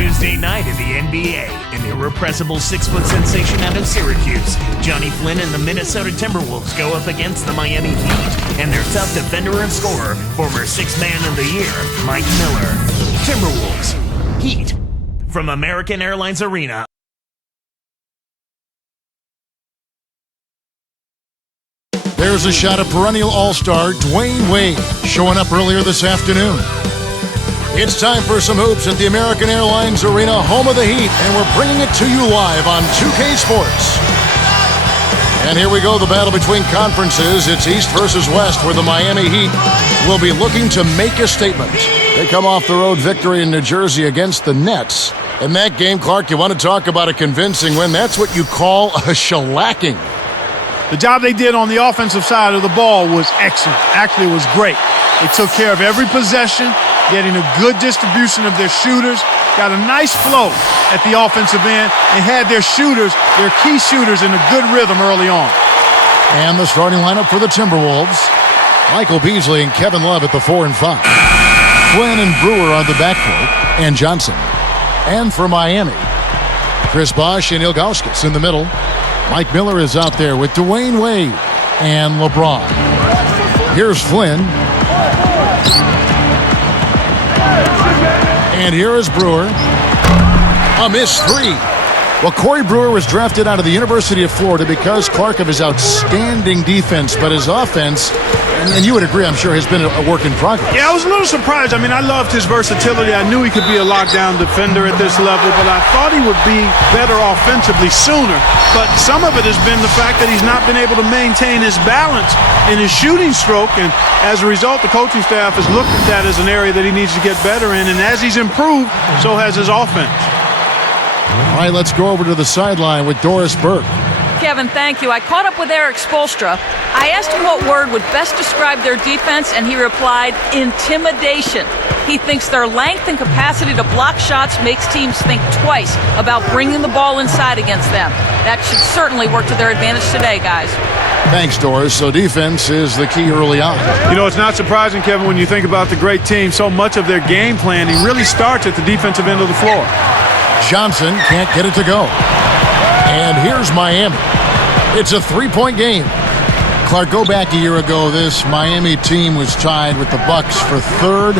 Tuesday night in the NBA, an irrepressible 6-foot sensation out of Syracuse. Johnny Flynn and the Minnesota Timberwolves go up against the Miami Heat and their tough defender and scorer, former Sixth Man of the Year, Mike Miller. Timberwolves, Heat, from American Airlines Arena. There's a shot of perennial all-star Dwayne Wade showing up earlier this afternoon. It's time for some hoops at the American Airlines Arena, home of the Heat, and we're bringing it to you live on 2K Sports. And here we go, the battle between conferences. It's East versus West, where the Miami Heat will be looking to make a statement. They come off the road victory in New Jersey against the Nets. In that game, Clark, you want to talk about a convincing win. That's what you call a shellacking. The job they did on the offensive side of the ball was excellent. Actually, it was great. They took care of every possession, getting a good distribution of their shooters, got a nice flow at the offensive end, and had their shooters, their key shooters, in a good rhythm early on. And the starting lineup for the Timberwolves: Michael Beasley and Kevin Love at the 4 and 5. Flynn and Brewer on the backcourt, and Johnson. And for Miami, Chris Bosh and Ilgauskas in the middle. Mike Miller is out there with Dwayne Wade and LeBron. Here's Flynn. And here is Brewer. A missed three. Well, Corey Brewer was drafted out of the University of Florida because, Clark, of his outstanding defense, but his offense, and you would agree, I'm sure, has been a work in progress. Yeah, I was a little surprised. I mean, I loved his versatility. I knew he could be a lockdown defender at this level, but I thought he would be better offensively sooner. But some of it has been the fact that he's not been able to maintain his balance in his shooting stroke, and as a result, the coaching staff has looked at that as an area that he needs to get better in, and as he's improved, so has his offense. All right, let's go over to the sideline with Doris Burke. Kevin, thank you. I caught up with Eric Spoelstra. I asked him what word would best describe their defense, and he replied, intimidation. He thinks their length and capacity to block shots makes teams think twice about bringing the ball inside against them. That should certainly work to their advantage today, guys. Thanks, Doris. So defense is the key early on. You know, it's not surprising, Kevin, when you think about the great team. So much of their game planning really starts at the defensive end of the floor. Johnson can't get it to go. And here's Miami. It's a three-point game. Clark, go back a year ago. This Miami team was tied with the Bucks for third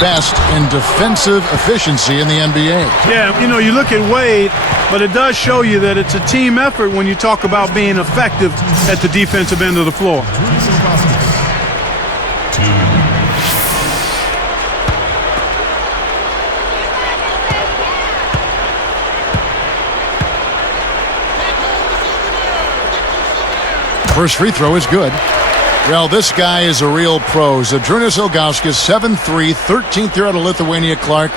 best in defensive efficiency in the NBA. Yeah, you know, you look at Wade, but it does show you that it's a team effort when you talk about being effective at the defensive end of the floor. First free throw is good. Well, this guy is a real pro. Zydrunas Ilgauskas, 7'3", 13th year out of Lithuania, Clark.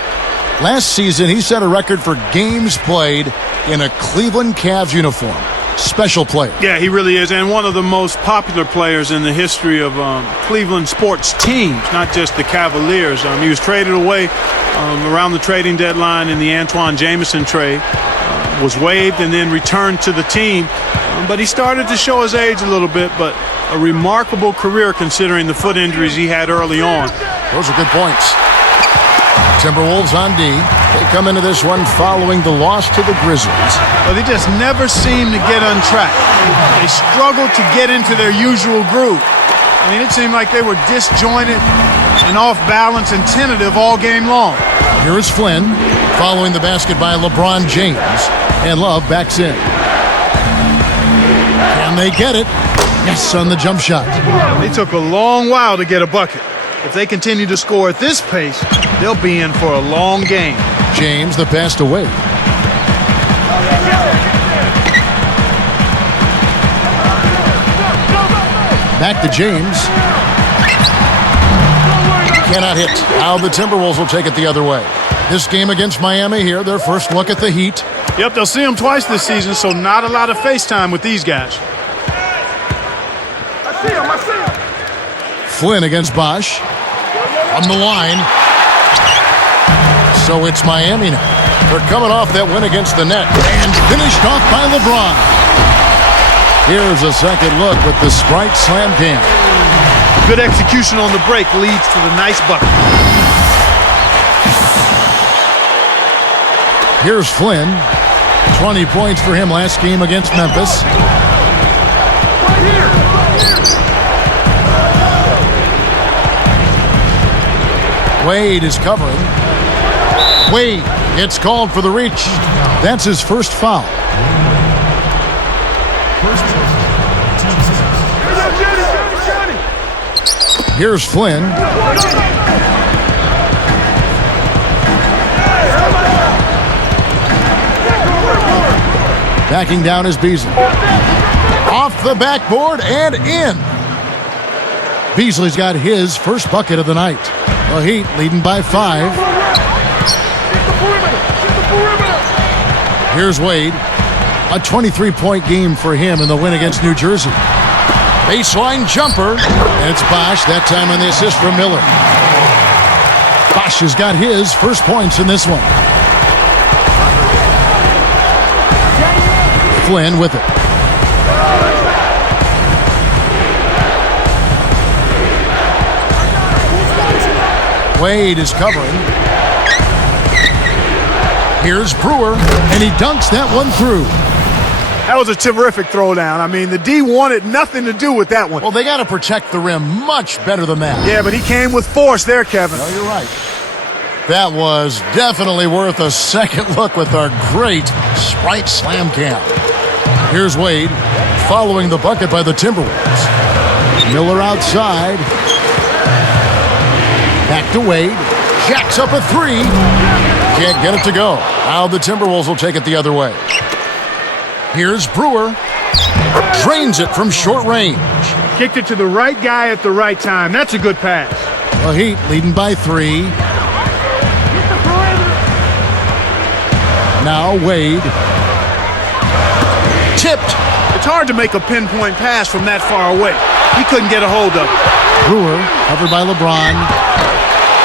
Last season, he set a record for games played in a Cleveland Cavs uniform. Special player. Yeah, he really is, and one of the most popular players in the history of Cleveland sports teams, not just the Cavaliers. He was traded away around the trading deadline in the Antoine Jameson trade. Was waived and then returned to the team. But he started to show his age a little bit, but a remarkable career considering the foot injuries he had early on. Those are good points. Timberwolves on D. They come into this one following the loss to the Grizzlies. Well, they just never seem to get on track. They struggle to get into their usual groove. I mean, it seemed like they were disjointed and off balance and tentative all game long. Here is Flynn following the basket by LeBron James, and Love backs in. Can they get it? Yes, on the jump shot. They took a long while to get a bucket. If they continue to score at this pace, they'll be in for a long game. James, the pass to Wade. Back to James. Cannot hit. Now the Timberwolves will take it the other way. This game against Miami here, their first look at the Heat. Yep, they'll see them twice this season, so not a lot of FaceTime with these guys. I see him. Flynn against Bosh. On the line. So it's Miami now. They're coming off that win against the Nets. And finished off by LeBron. Here's a second look with the Sprite Slam Cam. Good execution on the break leads to the nice bucket. Here's Flynn. 20 points for him last game against Memphis. Wade is covering. Wade gets called for the reach. That's his first foul. Here's Flynn. Backing down is Beasley. Off the backboard and in. Beasley's got his first bucket of the night. The Heat leading by 5. Here's Wade. A 23-point game for him in the win against New Jersey. Baseline jumper. And it's Bosch, that time on the assist from Miller. Bosch has got his first points in this one. Flynn with it. Wade is covering. Here's Brewer, and he dunks that one through. That was a terrific throwdown. I mean, the D wanted nothing to do with that one. Well, they got to protect the rim much better than that. Yeah, but he came with force there, Kevin. No, you're right. That was definitely worth a second look with our great Sprite Slam Cam. Here's Wade, following the bucket by the Timberwolves. Miller outside. Back to Wade. Jacks up a 3. Can't get it to go. Now the Timberwolves will take it the other way. Here's Brewer. Drains it from short range. Kicked it to the right guy at the right time. That's a good pass. The Heat leading by 3. Now Wade. Tipped. It's hard to make a pinpoint pass from that far away. He couldn't get a hold of it. Brewer covered by LeBron.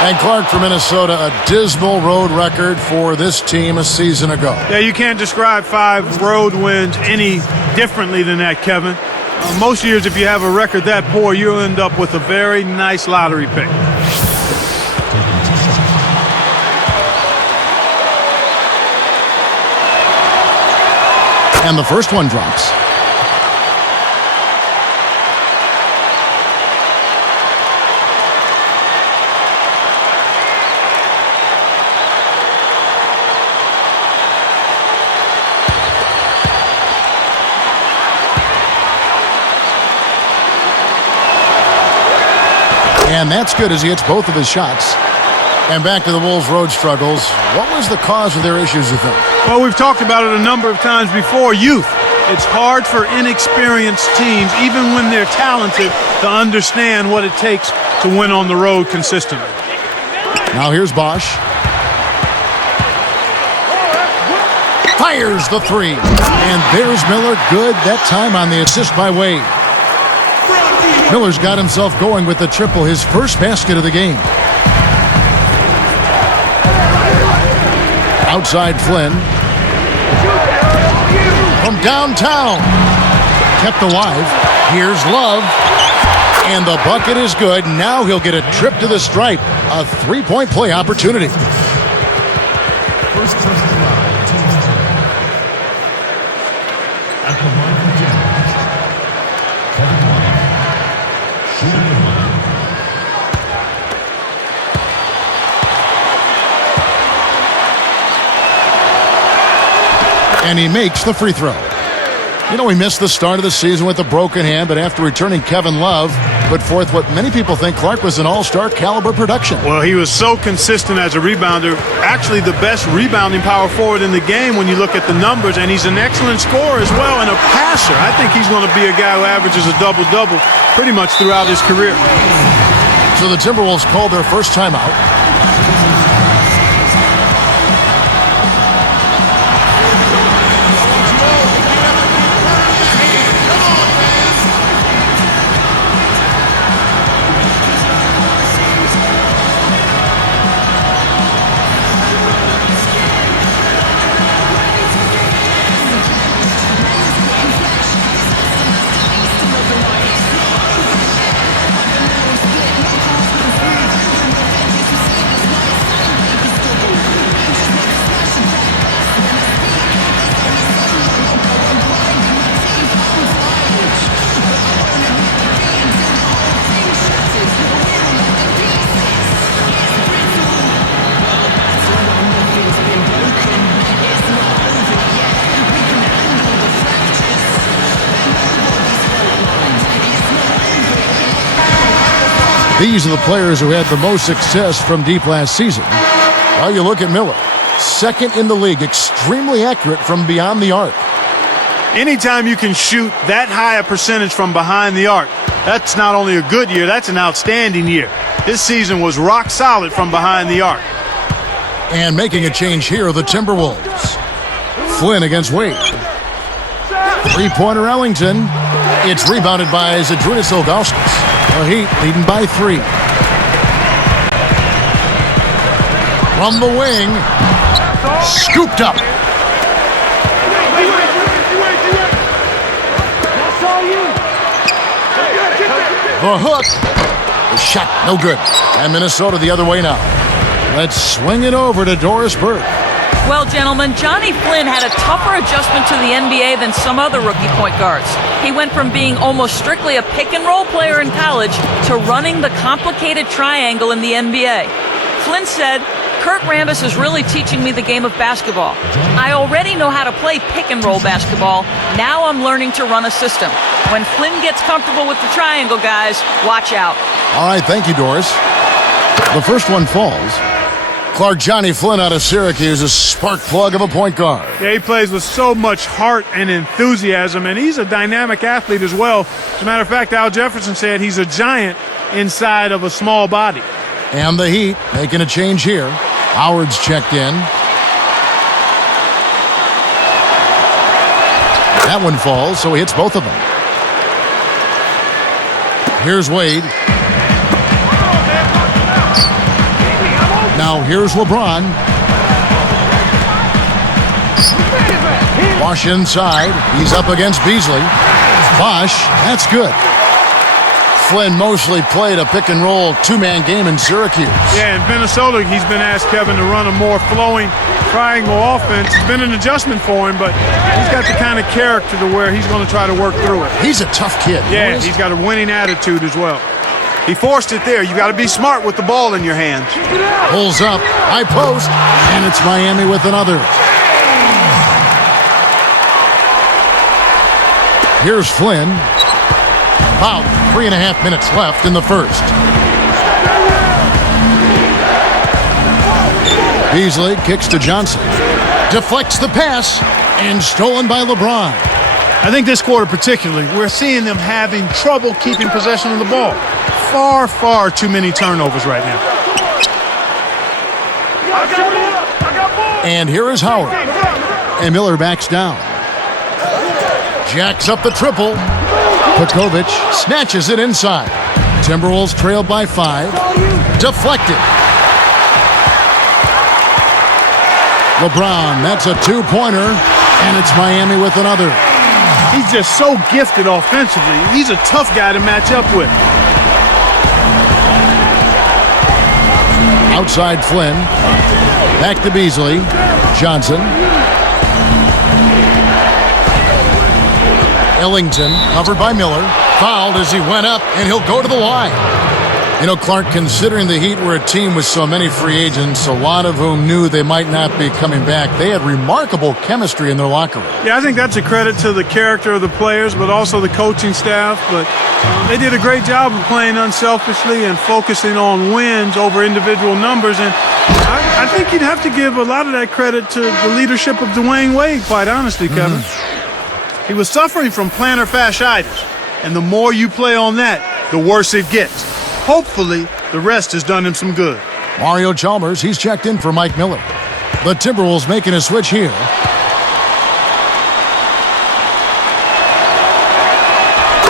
And Clark for Minnesota, a dismal road record for this team a season ago. Yeah, you can't describe 5 road wins any differently than that, Kevin. Most years, if you have a record that poor, you'll end up with a very nice lottery pick. And the first one drops. And that's good as he hits both of his shots. And back to the Wolves' road struggles. What was the cause of their issues, you think? Well, we've talked about it a number of times before. Youth. It's hard for inexperienced teams, even when they're talented, to understand what it takes to win on the road consistently. Now here's Bosch. Fires the 3. And there's Miller. Good that time on the assist by Wade. Miller's got himself going with the triple, his first basket of the game. Outside Flynn. From downtown. Kept alive. Here's Love. And the bucket is good. Now he'll get a trip to the stripe. A 3-point play opportunity. First person allowed, team at the line for James. Kevin Love. Shooting the line. And he makes the free throw. You know, he missed the start of the season with a broken hand, but after returning, Kevin Love put forth what many people think Clark was an all-star caliber production. Well, he was so consistent as a rebounder, actually the best rebounding power forward in the game when you look at the numbers, and he's an excellent scorer as well and a passer. I think he's going to be a guy who averages a double-double pretty much throughout his career. So the Timberwolves called their first timeout. These are the players who had the most success from deep last season. Well, you look at Miller, second in the league, extremely accurate from beyond the arc. Anytime you can shoot that high a percentage from behind the arc, that's not only a good year, that's an outstanding year. This season was rock solid from behind the arc. And making a change here are the Timberwolves. Flynn against Wade. Three-pointer Ellington. It's rebounded by Zydrunas Ilgauskas. The Heat leading by 3. From the wing. Scooped up. The hook. The shot, no good. And Minnesota the other way now. Let's swing it over to Doris Burke. Well, gentlemen, Johnny Flynn had a tougher adjustment to the NBA than some other rookie point guards. He went from being almost strictly a pick-and-roll player in college to running the complicated triangle in the NBA. Flynn said, "Kurt Rambis is really teaching me the game of basketball. I already know how to play pick-and-roll basketball. Now I'm learning to run a system. When Flynn gets comfortable with the triangle, guys, watch out." All right, thank you, Doris. The first one falls. Clark Johnny Flynn out of Syracuse, a spark plug of a point guard. Yeah, he plays with so much heart and enthusiasm, and he's a dynamic athlete as well. As a matter of fact, Al Jefferson said he's a giant inside of a small body. And the Heat making a change here. Howard's checked in. That one falls, so he hits both of them. Here's Wade. Now here's LeBron. Bosch inside. He's up against Beasley. Bosch, that's good. Flynn mostly played a pick-and-roll two-man game in Syracuse. Yeah, in Minnesota, he's been asked, Kevin, to run a more flowing triangle offense. It's been an adjustment for him, but he's got the kind of character to where he's going to try to work through it. He's a tough kid. Yeah, he's got a winning attitude as well. He forced it there. You got to be smart with the ball in your hands. Pulls up, high post, and it's Miami with another. Here's Flynn. About 3.5 minutes left in the first. Beasley kicks to Johnson. Deflects the pass, and stolen by LeBron. I think this quarter particularly, we're seeing them having trouble keeping possession of the ball. Far, far too many turnovers right now. And here is Howard. And Miller backs down. Jacks up the triple. Pekovic snatches it inside. Timberwolves trailed by 5. Deflected. LeBron, that's a two-pointer. And it's Miami with another. He's just so gifted offensively. He's a tough guy to match up with. Outside Flynn. Back to Beasley. Johnson. Ellington covered by Miller. Fouled as he went up, and he'll go to the line. You know, Clark, considering the Heat were a team with so many free agents, a lot of whom knew they might not be coming back, they had remarkable chemistry in their locker room. Yeah, I think that's a credit to the character of the players, but also the coaching staff. But they did a great job of playing unselfishly and focusing on wins over individual numbers. And I think you'd have to give a lot of that credit to the leadership of Dwayne Wade, quite honestly, Kevin. He was suffering from plantar fasciitis, and the more you play on that, the worse it gets. Hopefully, the rest has done him some good. Mario Chalmers, he's checked in for Mike Miller. The Timberwolves making a switch here.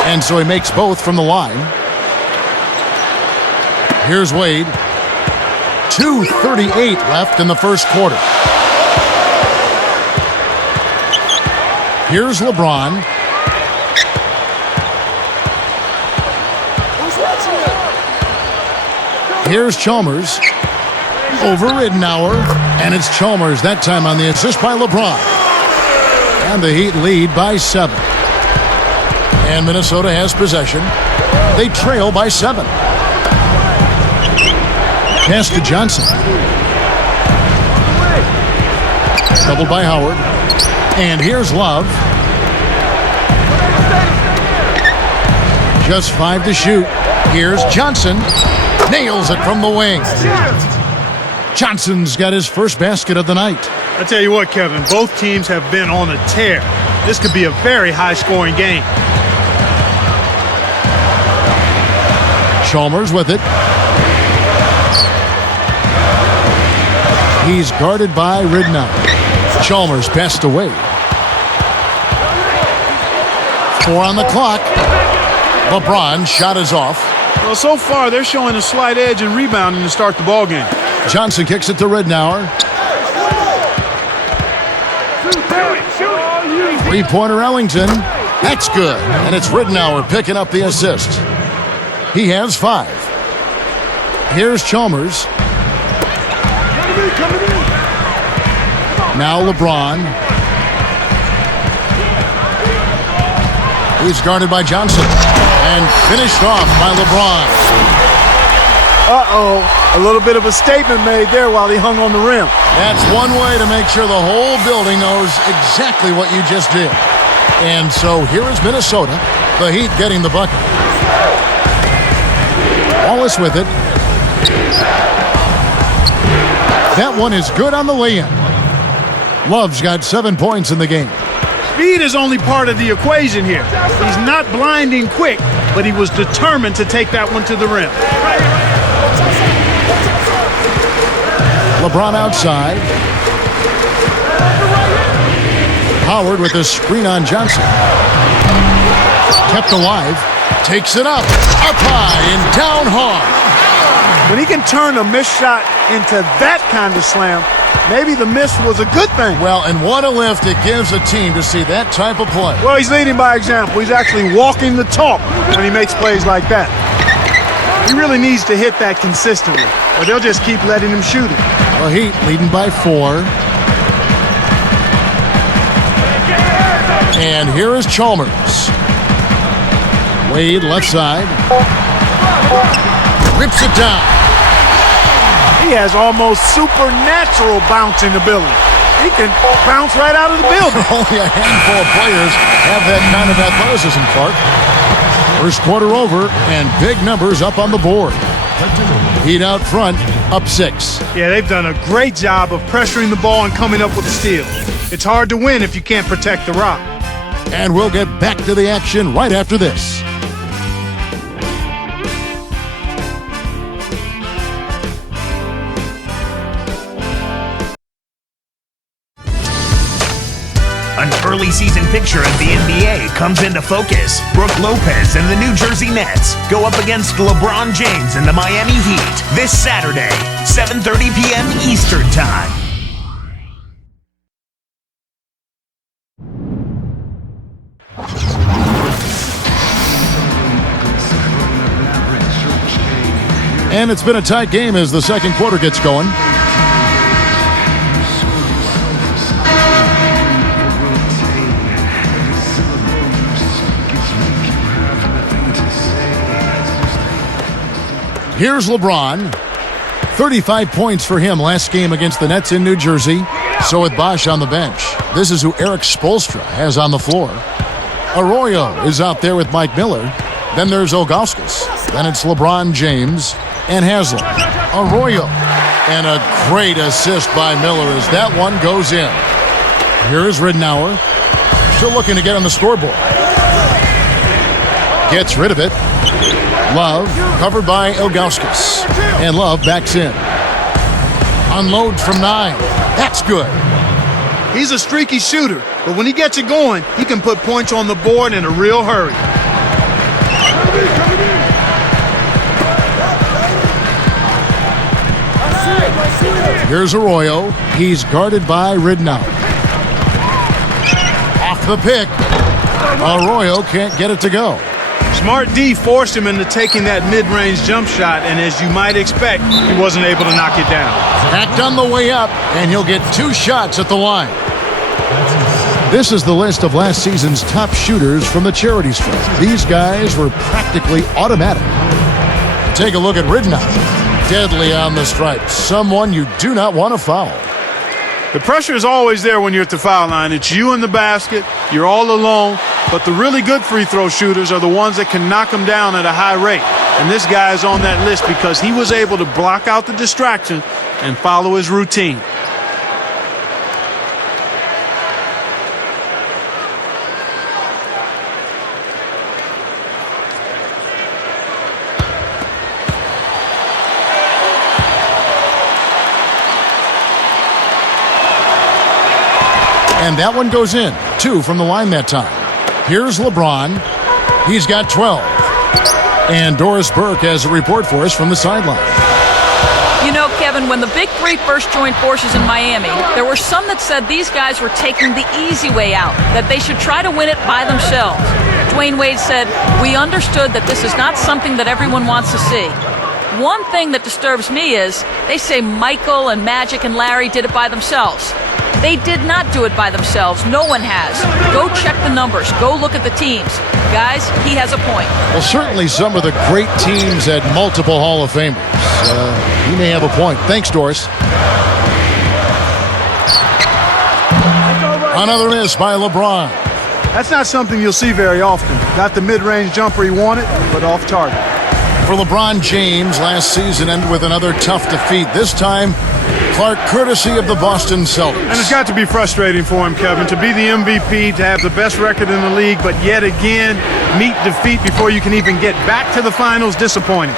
And so he makes both from the line. Here's Wade. 2:38 left in the first quarter. Here's LeBron. Here's Chalmers. Over Ridenour. And it's Chalmers, that time on the assist by LeBron. And the Heat lead by 7. And Minnesota has possession. They trail by 7. Pass to Johnson. Doubled by Howard. And here's Love. Just 5 to shoot. Here's Johnson. Nails it from the wing. Johnson's got his first basket of the night. I tell you what, Kevin, both teams have been on a tear. This could be a very high-scoring game. Chalmers with it. He's guarded by Ridnow. Chalmers passed away. 4 on the clock. LeBron shot is off. Well, so far, they're showing a slight edge in rebounding to start the ballgame. Johnson kicks it to Ridnour. Three-pointer Ellington. That's good. And it's Ridnour picking up the assist. He has 5. Here's Chalmers. Now LeBron. He's guarded by Johnson. And finished off by LeBron. Uh-oh. A little bit of a statement made there while he hung on the rim. That's one way to make sure the whole building knows exactly what you just did. And so here is Minnesota. The Heat getting the bucket. Wallace with it. That one is good on the lay-in. Love's got 7 points in the game. Speed is only part of the equation here. He's not blinding quick, but he was determined to take that one to the rim. LeBron outside. Howard with a screen on Johnson. Kept alive. Takes it up. Up high and down hard. When he can turn a missed shot into that kind of slam, maybe the miss was a good thing. Well, and what a lift it gives a team to see that type of play. Well, he's leading by example. He's actually walking the talk when he makes plays like that. He really needs to hit that consistently, or they'll just keep letting him shoot it. The Heat leading by 4. And here is Chalmers. Wade left side. Rips it down. He has almost supernatural bouncing ability. He can bounce right out of the building. Only a handful of players have that kind of athleticism, Clark. First quarter over, and big numbers up on the board. Heat out front, up 6. Yeah, they've done a great job of pressuring the ball and coming up with a steal. It's hard to win if you can't protect the rock. And we'll get back to the action right after this. An early season picture of the NBA comes into focus. Brooke Lopez and the New Jersey Nets go up against LeBron James and the Miami Heat this Saturday, 7:30 p.m. Eastern Time. And it's been a tight game as the second quarter gets going. Here's LeBron. 35 points for him last game against the Nets in New Jersey. So with Bosch on the bench, this is who Eric Spoelstra has on the floor. Arroyo is out there with Mike Miller. Then there's Ilgauskas. Then it's LeBron James and Haslam. Arroyo. And a great assist by Miller as that one goes in. Here is Ridnour. Still looking to get on the scoreboard. Gets rid of it. Love covered by Ilgauskas. And Love backs in. Unloads from 9. That's good. He's a streaky shooter, but when he gets it going, he can put points on the board in a real hurry. Here's Arroyo. He's guarded by Ridnour. Off the pick. Arroyo can't get it to go. Smart D forced him into taking that mid-range jump shot, and as you might expect, he wasn't able to knock it down. Backed on the way up, and he'll get 2 shots at the line. This is the list of last season's top shooters from the charity stripe. These guys were practically automatic. Take a look at Ridnour. Deadly on the stripe. Someone you do not want to foul. The pressure is always there when you're at the foul line. It's you in the basket. You're all alone. But the really good free throw shooters are the ones that can knock them down at a high rate. And this guy is on that list because he was able to block out the distraction and follow his routine. And that one goes in. 2 from the line that time. Here's LeBron. He's got 12. And Doris Burke has a report for us from the sideline. You know, Kevin, when the Big Three first joined forces in Miami, there were some that said these guys were taking the easy way out, that they should try to win it by themselves. Dwayne Wade said, "We understood that this is not something that everyone wants to see." One thing that disturbs me is they say Michael and Magic and Larry did it by themselves. They did not do it by themselves. No one has. Go check the numbers. Go look at the teams. Guys, he has a point. Well, certainly some of the great teams had multiple Hall of Famers. He may have a point. Thanks, Doris. Another miss by LeBron. That's not something you'll see very often. Got the mid-range jumper he wanted, but off target. For LeBron James, last season ended with another tough defeat. This time, Clark, courtesy of the Boston Celtics. And it's got to be frustrating for him, Kevin, to be the MVP, to have the best record in the league, but yet again, meet defeat before you can even get back to the finals. Disappointing.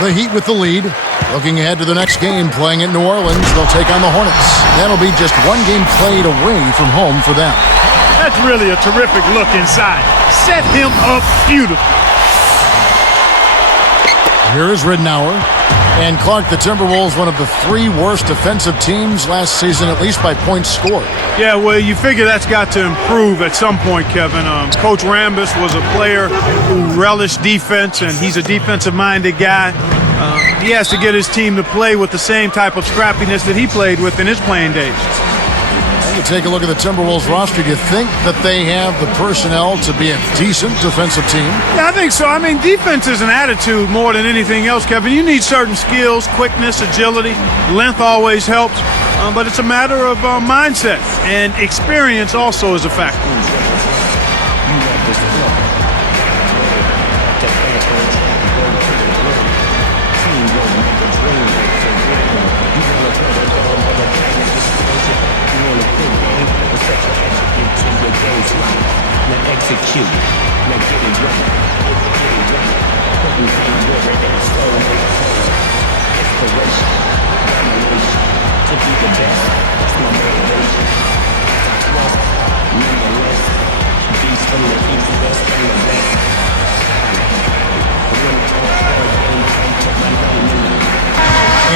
The Heat with the lead. Looking ahead to the next game, playing in New Orleans, they'll take on the Hornets. That'll be just one game played away from home for them. That's really a terrific look inside. Set him up beautifully. Here's Ridnour. And Clark, the Timberwolves, one of the 3 worst defensive teams last season, at least by points scored. Yeah, well, you figure that's got to improve at some point, Kevin. Coach Rambis was a player who relished defense, and he's a defensive-minded guy. He has to get his team to play with the same type of scrappiness that he played with in his playing days. You take a look at the Timberwolves roster. Do you think that they have the personnel to be a decent defensive team? Yeah, I think so. I mean, defense is an attitude more than anything else, Kevin. You need certain skills, quickness, agility. Length always helps, but it's a matter of mindset, and experience also is a factor. Execute. Now get it right. Inspiration, domination, to be the best. That's my motivation. Trust, nonetheless. Beast from the east, west from the west.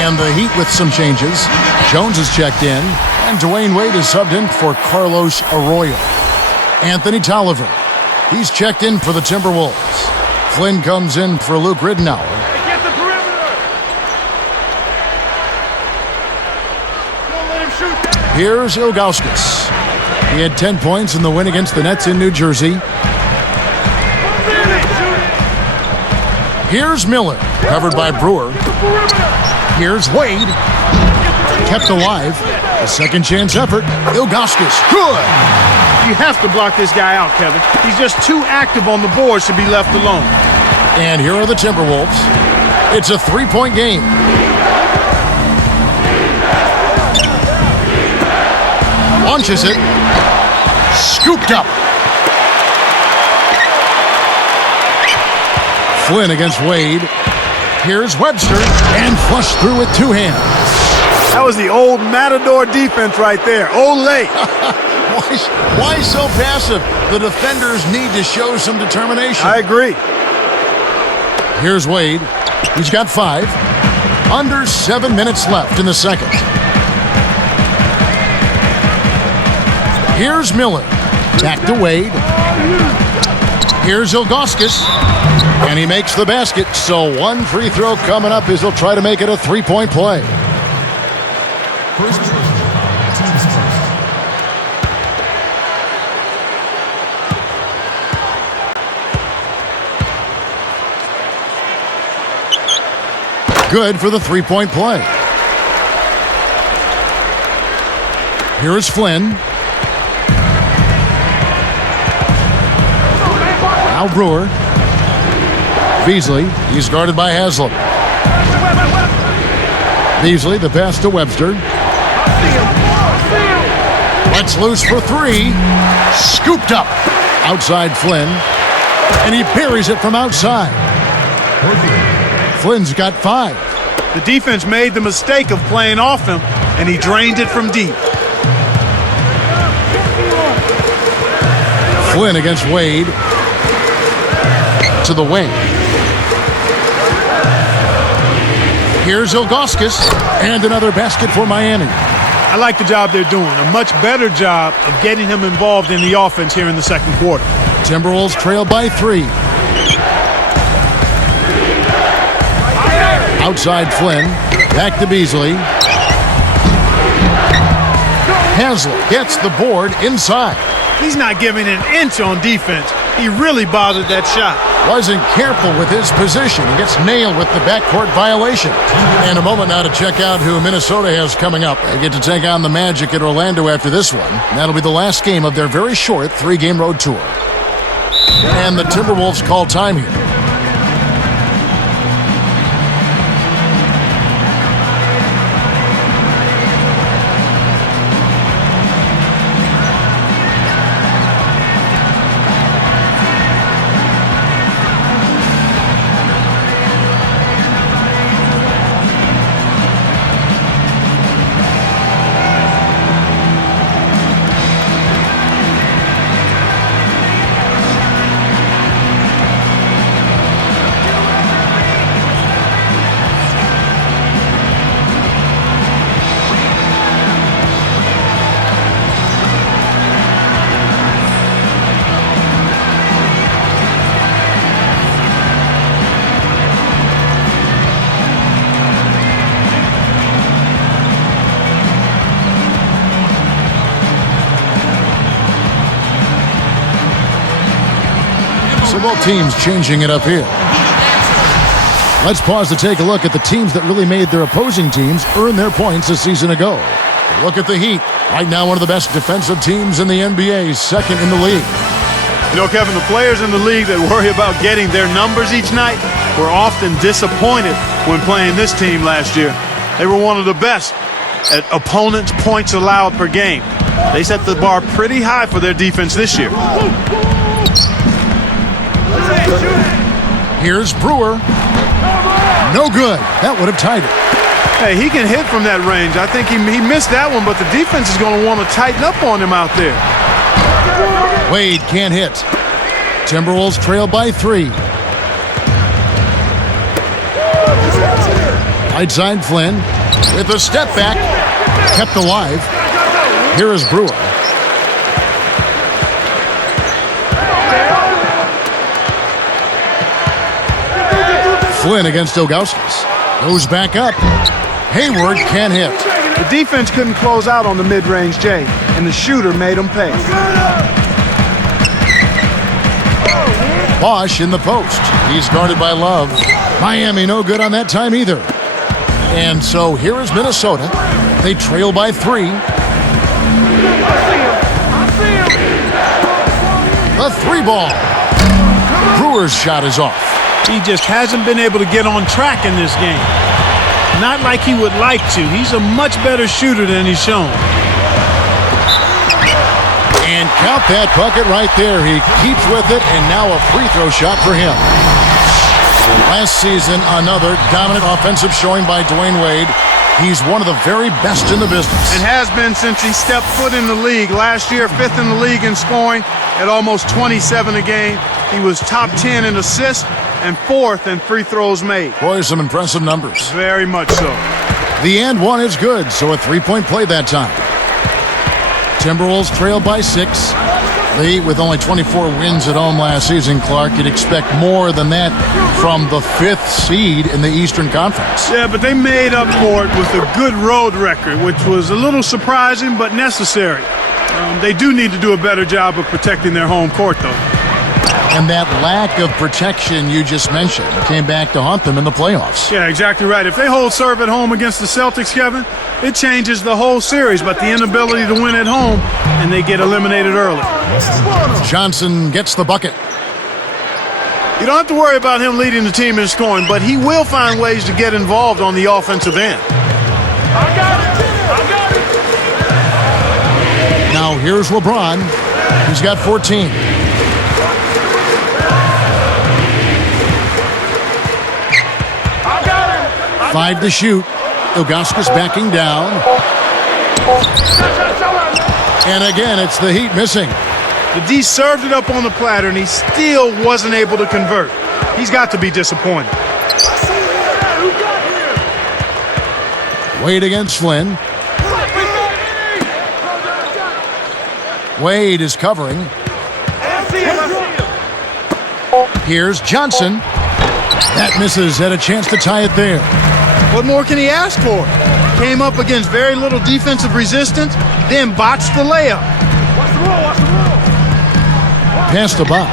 And the Heat with some changes. Jones has checked in, and Dwayne Wade is subbed in for Carlos Arroyo. Anthony Tolliver, he's checked in for the Timberwolves. Flynn comes in for Luke Ridnour. Get the perimeter! Don't let him shoot. Here's Ilgauskas. He had 10 points in the win against the Nets in New Jersey. Here's Miller, covered by Brewer. Here's Wade, kept alive. A second chance effort. Ilgauskas, good! You have to block this guy out, Kevin. He's just too active on the boards to be left alone. And here are the Timberwolves. It's a 3-point game. Launches it. Scooped up. Flynn against Wade. Here's Webster. And flushed through with 2 hands. That was the old Matador defense right there. Olay. Why so passive? The defenders need to show some determination. I agree. Here's Wade. He's got 5. Under 7 minutes left in the second. Here's Miller. Back to Wade. Here's Ilgauskas. And he makes the basket. So 1 free throw coming up as he'll try to make it a 3-point play. First person, teams first. Good for the 3-point play. Here is Flynn. Now Brewer. Beasley, he's guarded by Haslam. Beasley, the pass to Webster. Lets loose for three. Scooped up. Outside Flynn. And he buries it from outside. Flynn's got 5. The defense made the mistake of playing off him, and he drained it from deep. Flynn against Wade. To the wing. Here's Ilgauskas, and another basket for Miami. I like the job they're doing. A much better job of getting him involved in the offense here in the second quarter. Timberwolves trail by 3. Outside Flynn, back to Beasley. Haslam gets the board inside. He's not giving an inch on defense. He really bothered that shot. Wasn't careful with his position. He gets nailed with the backcourt violation. And a moment now to check out who Minnesota has coming up. They get to take on the Magic at Orlando after this one. That'll be the last game of their very short 3-game road tour. And the Timberwolves call time here. So both teams changing it up here. Let's pause to take a look at the teams that really made their opposing teams earn their points a season ago. Look at the Heat. Right now, one of the best defensive teams in the NBA, second in the league. You know, Kevin, the players in the league that worry about getting their numbers each night were often disappointed when playing this team last year. They were one of the best at opponents' points allowed per game. They set the bar pretty high for their defense this year. Here's Brewer. No good. That would have tied it. Hey, he can hit from that range. I think he missed that one, but the defense is going to want to tighten up on him out there. Wade can't hit. Timberwolves trail by 3. Right side Flynn with a step back. Kept alive. Here is Brewer. Flynn against Ilgauskas. Goes back up. Hayward can't hit. The defense couldn't close out on the mid-range J, and the shooter made them pay. Bosch in the post. He's guarded by Love. Miami no good on that time either. And so here is Minnesota. They trail by 3. The 3-ball. Brewer's shot is off. He just hasn't been able to get on track in this game. Not like he would like to. He's a much better shooter than he's shown. And count that bucket right there. He keeps with it, and now a free throw shot for him. Last season, another dominant offensive showing by Dwayne Wade. He's one of the very best in the business. And has been since he stepped foot in the league. Last year, 5th in the league in scoring at almost 27 a game. He was top 10 in assists and 4th in free throws made. Boy, some impressive numbers. Very much so. The and one is good, so a 3-point play that time. Timberwolves trail by 6. Lee, with only 24 wins at home last season, Clark, you'd expect more than that from the 5th seed in the Eastern Conference. Yeah, but they made up for it with a good road record, which was a little surprising but necessary. They do need to do a better job of protecting their home court, though. And that lack of protection you just mentioned came back to haunt them in the playoffs. Yeah, exactly right. If they hold serve at home against the Celtics, Kevin, it changes the whole series. But the inability to win at home, and they get eliminated early. Johnson gets the bucket. You don't have to worry about him leading the team in scoring, but he will find ways to get involved on the offensive end. Now here's LeBron. He's got 14. Five to shoot. Ilgauskas backing down. And again, it's the Heat missing. The D served it up on the platter, and he still wasn't able to convert. He's got to be disappointed. Wade against Flynn. Wade is covering. Here's Johnson. That misses. Had a chance to tie it there. What more can he ask for? Came up against very little defensive resistance, then botched the layup. Pass to Bosch.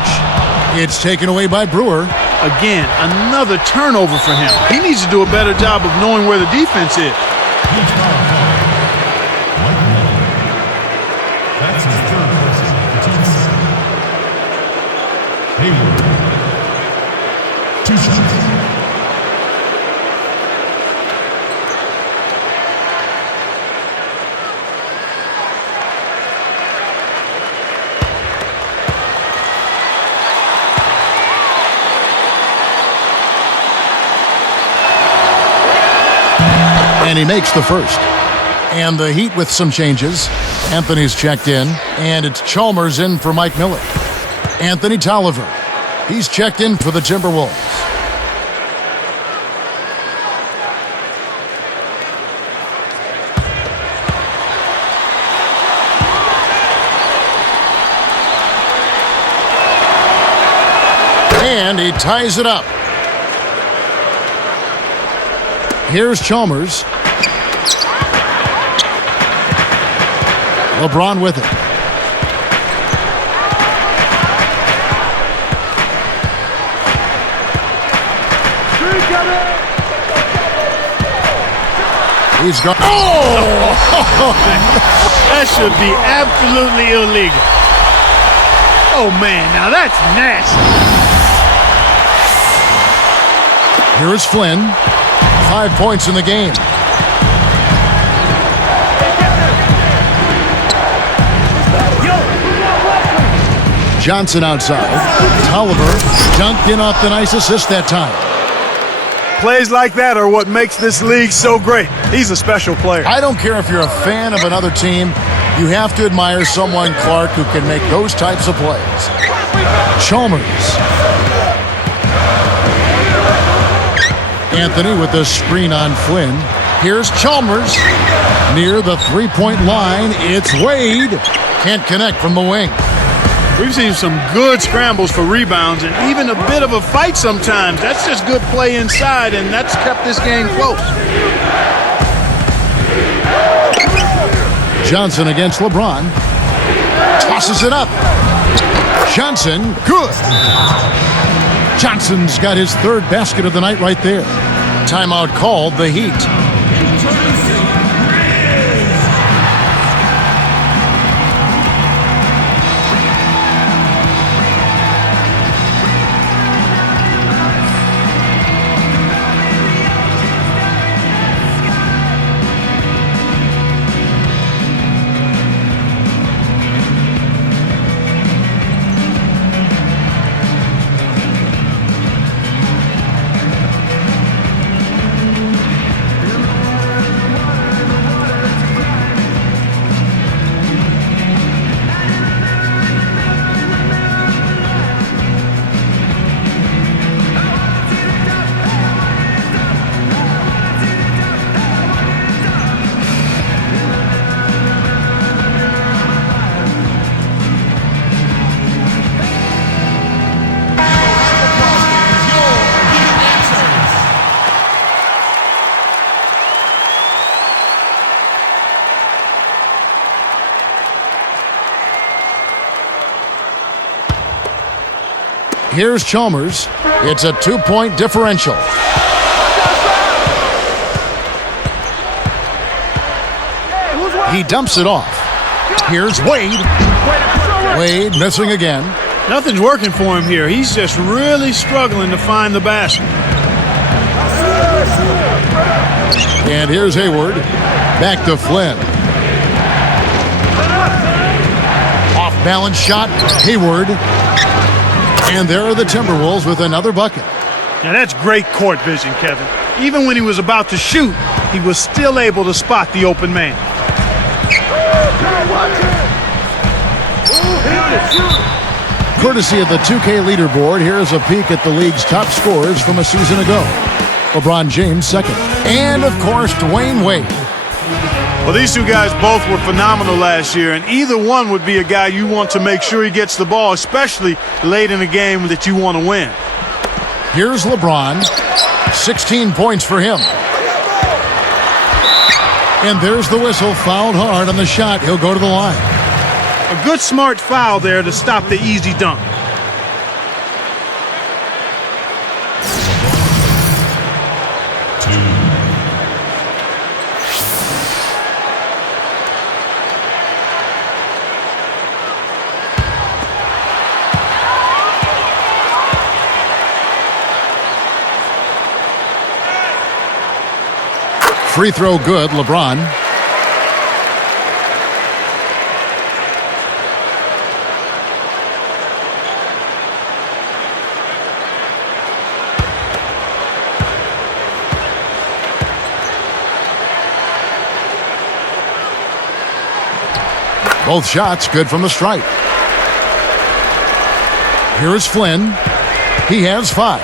It's taken away by Brewer. Again, another turnover for him. He needs to do a better job of knowing where the defense is. Heat foul. Mike Miller. That's his third personal for team. Hayward. 2 shots. And he makes the first. And the Heat with some changes. Anthony's checked in, and it's Chalmers in for Mike Miller. Anthony Tolliver. He's checked in for the Timberwolves. And he ties it up. Here's Chalmers. LeBron with it. He's gone. Oh! That should be absolutely illegal. Oh, man, now that's nasty. Here is Flynn. 5 points in the game. Johnson outside. Tolliver dunked in off the nice assist that time. Plays like that are what makes this league so great. He's a special player. I don't care if you're a fan of another team. You have to admire someone, Clark, who can make those types of plays. Chalmers. Anthony with the screen on Flynn. Here's Chalmers. Near the three-point line, it's Wade. Can't connect from the wing. We've seen some good scrambles for rebounds and even a bit of a fight sometimes. That's just good play inside, and that's kept this game close. Johnson against LeBron. Tosses it up. Johnson, good. Johnson's got his third basket of the night right there. Timeout called, the Heat. Here's Chalmers. It's a 2-point differential. He dumps it off. Here's Wade. Wade missing again. Nothing's working for him here. He's just really struggling to find the basket. And here's Hayward. Back to Flynn. Off-balance shot. Hayward. And there are the Timberwolves with another bucket. Now that's great court vision, Kevin. Even when he was about to shoot, he was still able to spot the open man. Courtesy of the 2K leaderboard, here's a peek at the league's top scorers from a season ago. LeBron James second. And, of course, Dwayne Wade. Well, these two guys both were phenomenal last year, and either one would be a guy you want to make sure he gets the ball, especially late in a game that you want to win. Here's LeBron. 16 points for him. And there's the whistle. Fouled hard on the shot. He'll go to the line. A good, smart foul there to stop the easy dunk. Free throw good, LeBron. Both shots good from the stripe. Here is Flynn. He has 5.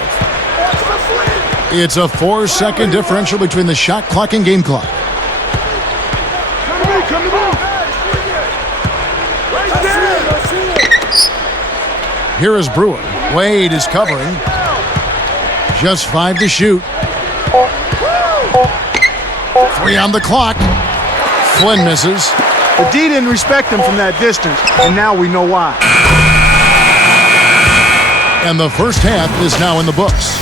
It's a 4-second differential between the shot clock and game clock. Here is Brewer. Wade is covering. Just 5 to shoot. 3 on the clock. Flynn misses. The D didn't respect him from that distance, and now we know why. And the first half is now in the books.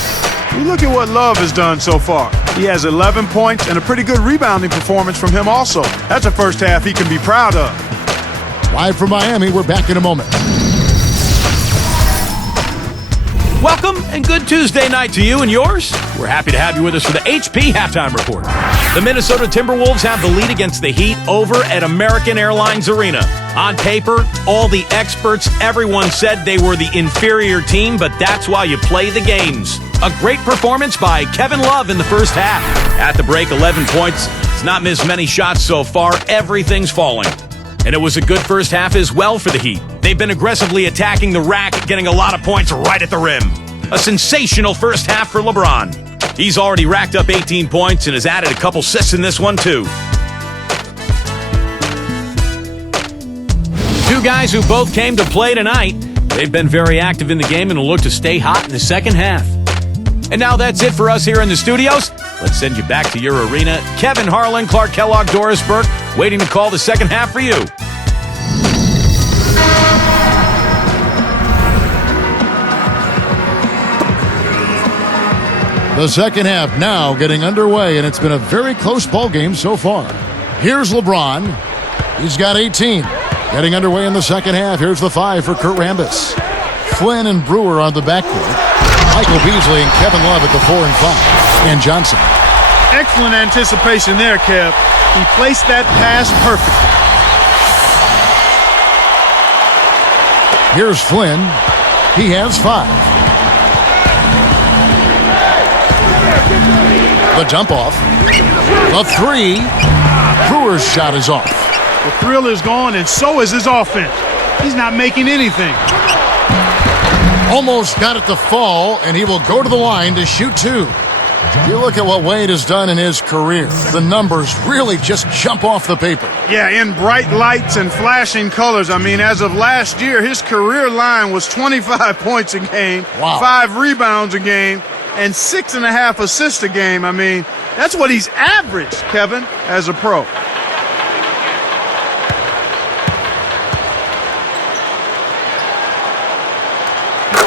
You look at what Love has done so far. He has 11 points and a pretty good rebounding performance from him also. That's a first half he can be proud of. Live from Miami, we're back in a moment. Welcome and good Tuesday night to you and yours. We're happy to have you with us for the HP Halftime Report. The Minnesota Timberwolves have the lead against the Heat over at American Airlines Arena. On paper, all the experts, everyone said they were the inferior team, but that's why you play the games. A great performance by Kevin Love in the first half. At the break, 11 points. He's not missed many shots so far. Everything's falling. And it was a good first half as well for the Heat. They've been aggressively attacking the rack, getting a lot of points right at the rim. A sensational first half for LeBron. He's already racked up 18 points and has added a couple assists in this one too. Two guys who both came to play tonight. They've been very active in the game and will look to stay hot in the second half. And now that's it for us here in the studios. Let's send you back to your arena. Kevin Harlan, Clark Kellogg, Doris Burke, waiting to call the second half for you. The second half now getting underway, and it's been a very close ball game so far. Here's LeBron. He's got 18. Getting underway in the second half. Here's the 5 for Kurt Rambis. Flynn and Brewer on the backcourt. Michael Beasley and Kevin Love at the 4 and 5. And Johnson. Excellent anticipation there, Kev. He placed that pass perfectly. Here's Flynn. He has 5. The dump off. The 3. Brewer's shot is off. The thrill is gone, and so is his offense. He's not making anything. Almost got it to fall, and he will go to the line to shoot 2. You look at what Wade has done in his career. The numbers really just jump off the paper. Yeah, in bright lights and flashing colors. I mean, as of last year, his career line was 25 points a game, Wow. 5 rebounds a game, and 6.5 assists a game. I mean, that's what he's averaged, Kevin, as a pro.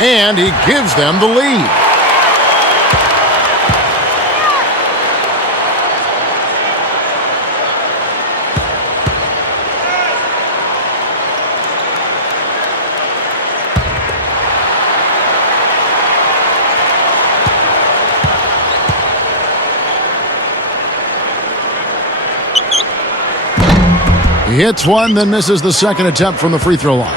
And he gives them the lead. hits one, then misses the second attempt from the free throw line.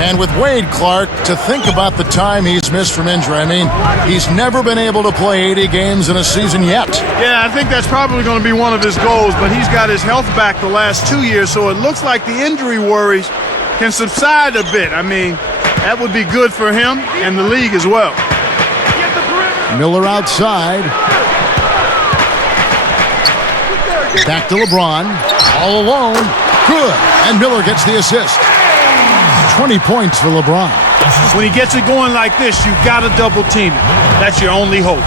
And with Wade Clark, to think about the time he's missed from injury, I mean, he's never been able to play 80 games in a season yet. Yeah, I think that's probably going to be one of his goals, but he's got his health back the last 2 years, so it looks like the injury worries can subside a bit. I mean, that would be good for him and the league as well. Miller outside. Back to LeBron. All alone. Good. And Miller gets the assist. 20 points for LeBron. When he gets it going like this, you've got to double team it. That's your only hope.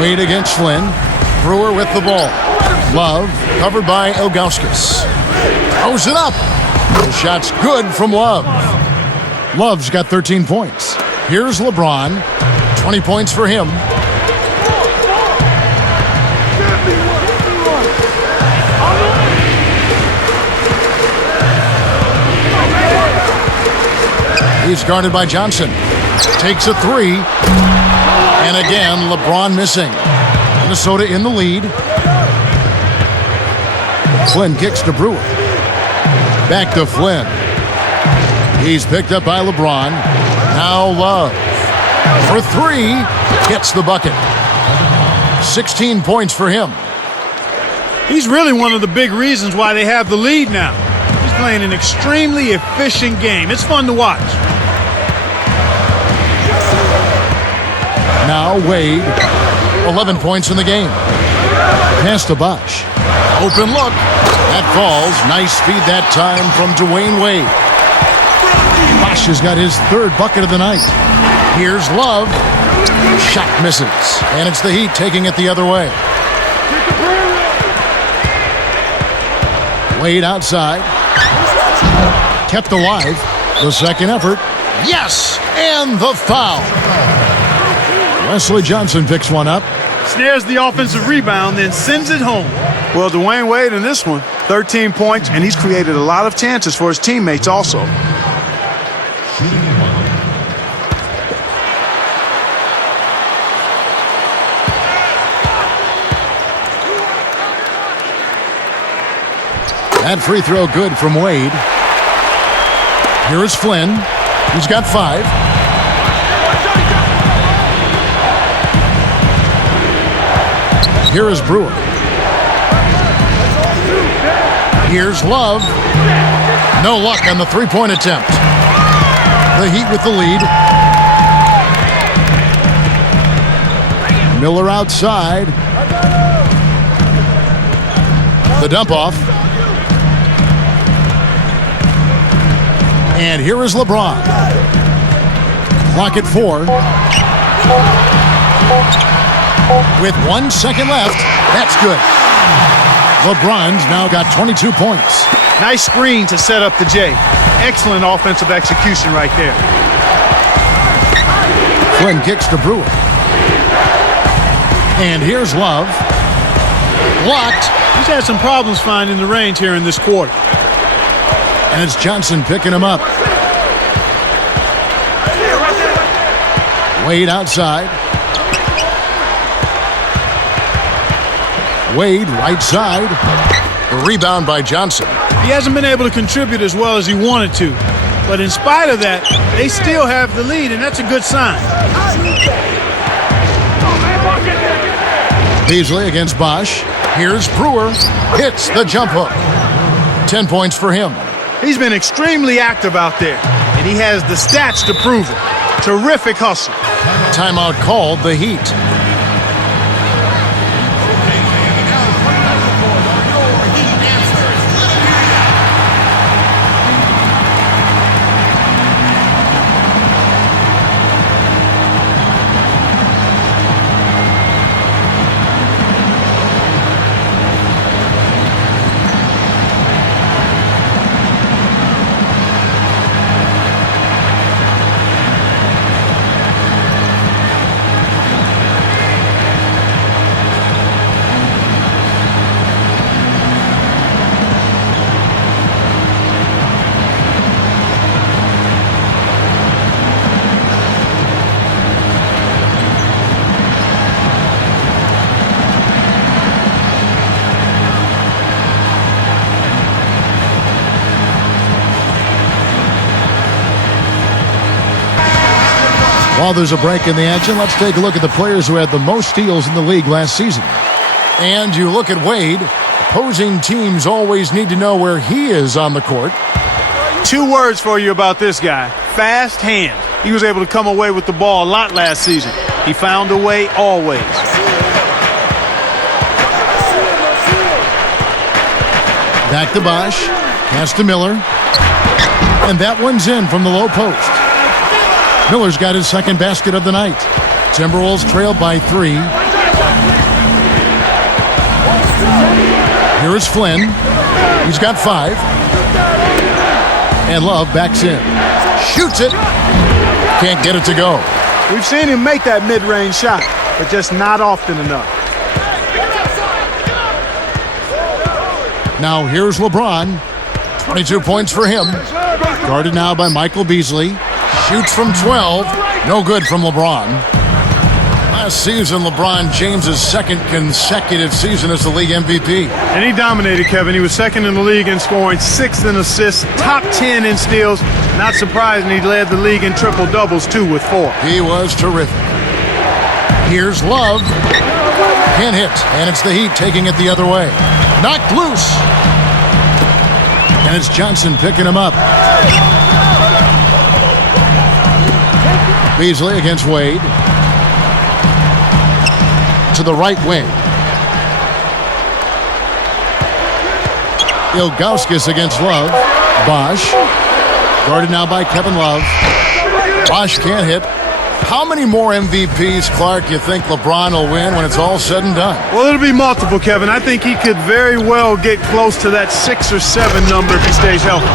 Wade against Flynn. Brewer with the ball. Love, covered by Ilgauskas. Throws it up. The shot's good from Love. Love's got 13 points. Here's LeBron. 20 points for him. He's guarded by Johnson. Takes a three. And again, LeBron missing. Minnesota in the lead. Flynn kicks to Brewer. Back to Flynn. He's picked up by LeBron. Now Love. For three. Gets the bucket. 16 points for him. He's really one of the big reasons why they have the lead now. He's playing an extremely efficient game. It's fun to watch. Now Wade, 11 points in the game. Pass to Bosch. Open look. That falls. Nice feed that time from Dwayne Wade. Bosch has got his third bucket of the night. Here's Love. Shot misses. And it's the Heat taking it the other way. Wade outside. Kept alive. The second effort. Yes! And the foul. Wesley Johnson picks one up. Snares the offensive rebound, then sends it home. Well, Dwayne Wade in this one, 13 points, and he's created a lot of chances for his teammates also. That free throw good from Wade. Here is Flynn. He's got 5. Here is Brewer. Here's Love. No luck on the three-point attempt. The Heat with the lead. Miller outside. The dump off. And here is LeBron. Clock at 4. With 1 second left, that's good. LeBron's now got 22 points. Nice screen to set up the J. Excellent offensive execution right there. Flynn kicks to Brewer. And here's Love. Blocked. He's had some problems finding the range here in this quarter. And it's Johnson picking him up. Wade outside. Wade right side. A rebound by Johnson. He hasn't been able to contribute as well as he wanted to. But in spite of that, they still have the lead, and that's a good sign. Beasley against Bosch. Here's Brewer. Hits the jump hook. 10 points for him. He's been extremely active out there, and he has the stats to prove it. Terrific hustle. Timeout called, the Heat. While there's a break in the action, let's take a look at the players who had the most steals in the league last season. And you look at Wade. Opposing teams always need to know where he is on the court. 2 words for you about this guy. Fast hands. He was able to come away with the ball a lot last season. He found a way always. Back to Bosch. Pass to Miller. And that one's in from the low post. Miller's got his second basket of the night. Timberwolves trailed by 3. Here is Flynn. He's got 5. And Love backs in. Shoots it. Can't get it to go. We've seen him make that mid-range shot, but just not often enough. Now here's LeBron. 22 points for him. Guarded now by Michael Beasley. Shoots from 12. No good from LeBron. Last season, LeBron James' second consecutive season as the league MVP. And he dominated, Kevin. He was second in the league in scoring, 6th in assists, top 10 in steals. Not surprising he led the league in triple-doubles, too, with 4. He was terrific. Here's Love. Can't hit, and it's the Heat taking it the other way. Knocked loose. And it's Johnson picking him up. Beasley against Wade. To the right wing. Ilgauskas against Love. Bosch. Guarded now by Kevin Love. Bosch can't hit. How many more MVPs, Clark, you think LeBron will win when it's all said and done? Well, it'll be multiple, Kevin. I think he could very well get close to that 6 or 7 number if he stays healthy.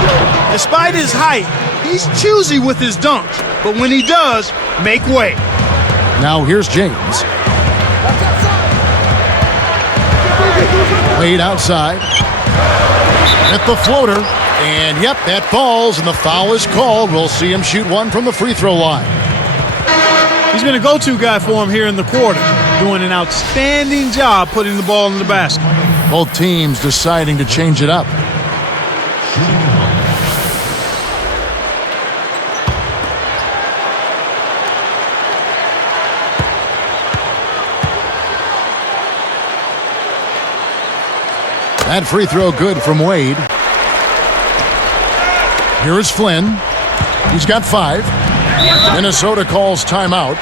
Despite his height, he's choosy with his dunks. But when he does, make way. Now here's James. Wade outside. At the floater. And yep, that falls, and the foul is called. We'll see him shoot one from the free throw line. He's been a go-to guy for him here in the quarter, doing an outstanding job putting the ball in the basket. Both teams deciding to change it up. That free throw good from Wade. Here is Flynn. He's got 5. Minnesota calls timeout.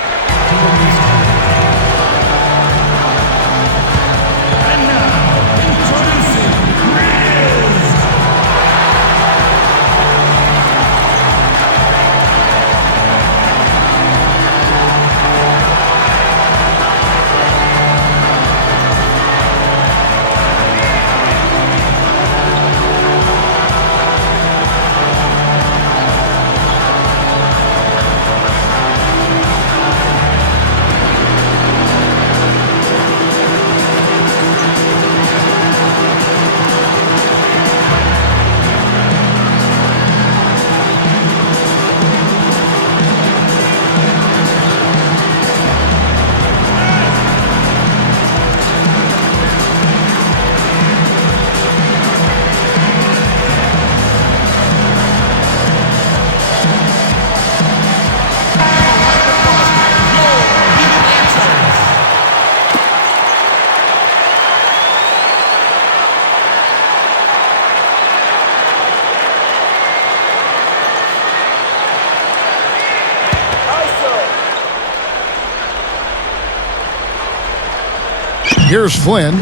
Here's Flynn.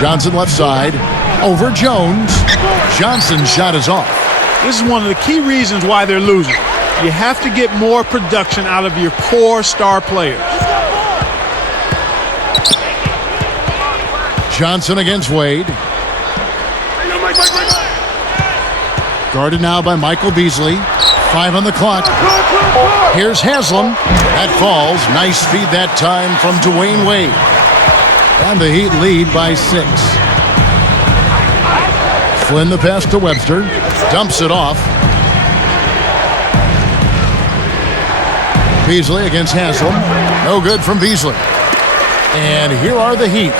Johnson left side. Over Jones. Johnson's shot is off. This is one of the key reasons why they're losing. You have to get more production out of your core star players. Johnson against Wade. Guarded now by Michael Beasley. 5 on the clock. Here's Haslam. That falls. Nice feed that time from Dwayne Wade. And the Heat lead by 6. Flynn the pass to Webster. Dumps it off. Beasley against Haslam. No good from Beasley. And here are the Heat.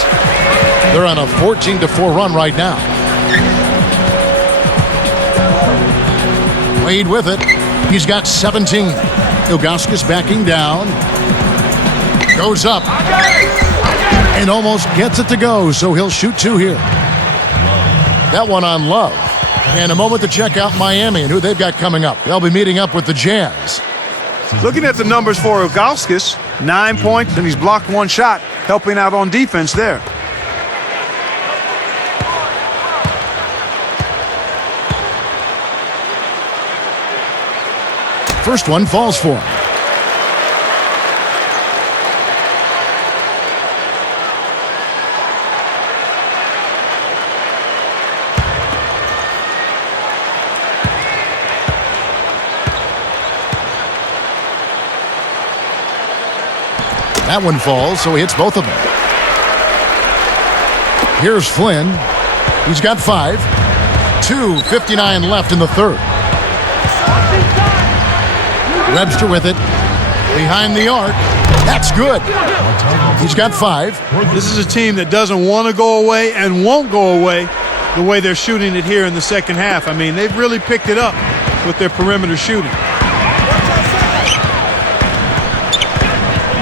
They're on a 14-4 run right now. Wade with it. He's got 17. Ilgauskas backing down. Goes up. And almost gets it to go, so he'll shoot 2 here. That one on Love. And a moment to check out Miami and who they've got coming up. They'll be meeting up with the Jazz. Looking at the numbers for Ilgauskas, 9 points, and he's blocked 1 shot, helping out on defense there. First one falls for him. That one falls, so he hits both of them. Here's Flynn. He's got 5. 2:59 left in the third. Webster with it. Behind the arc. That's good. He's got 5. This is a team that doesn't want to go away and won't go away the way they're shooting it here in the second half. I mean, they've really picked it up with their perimeter shooting.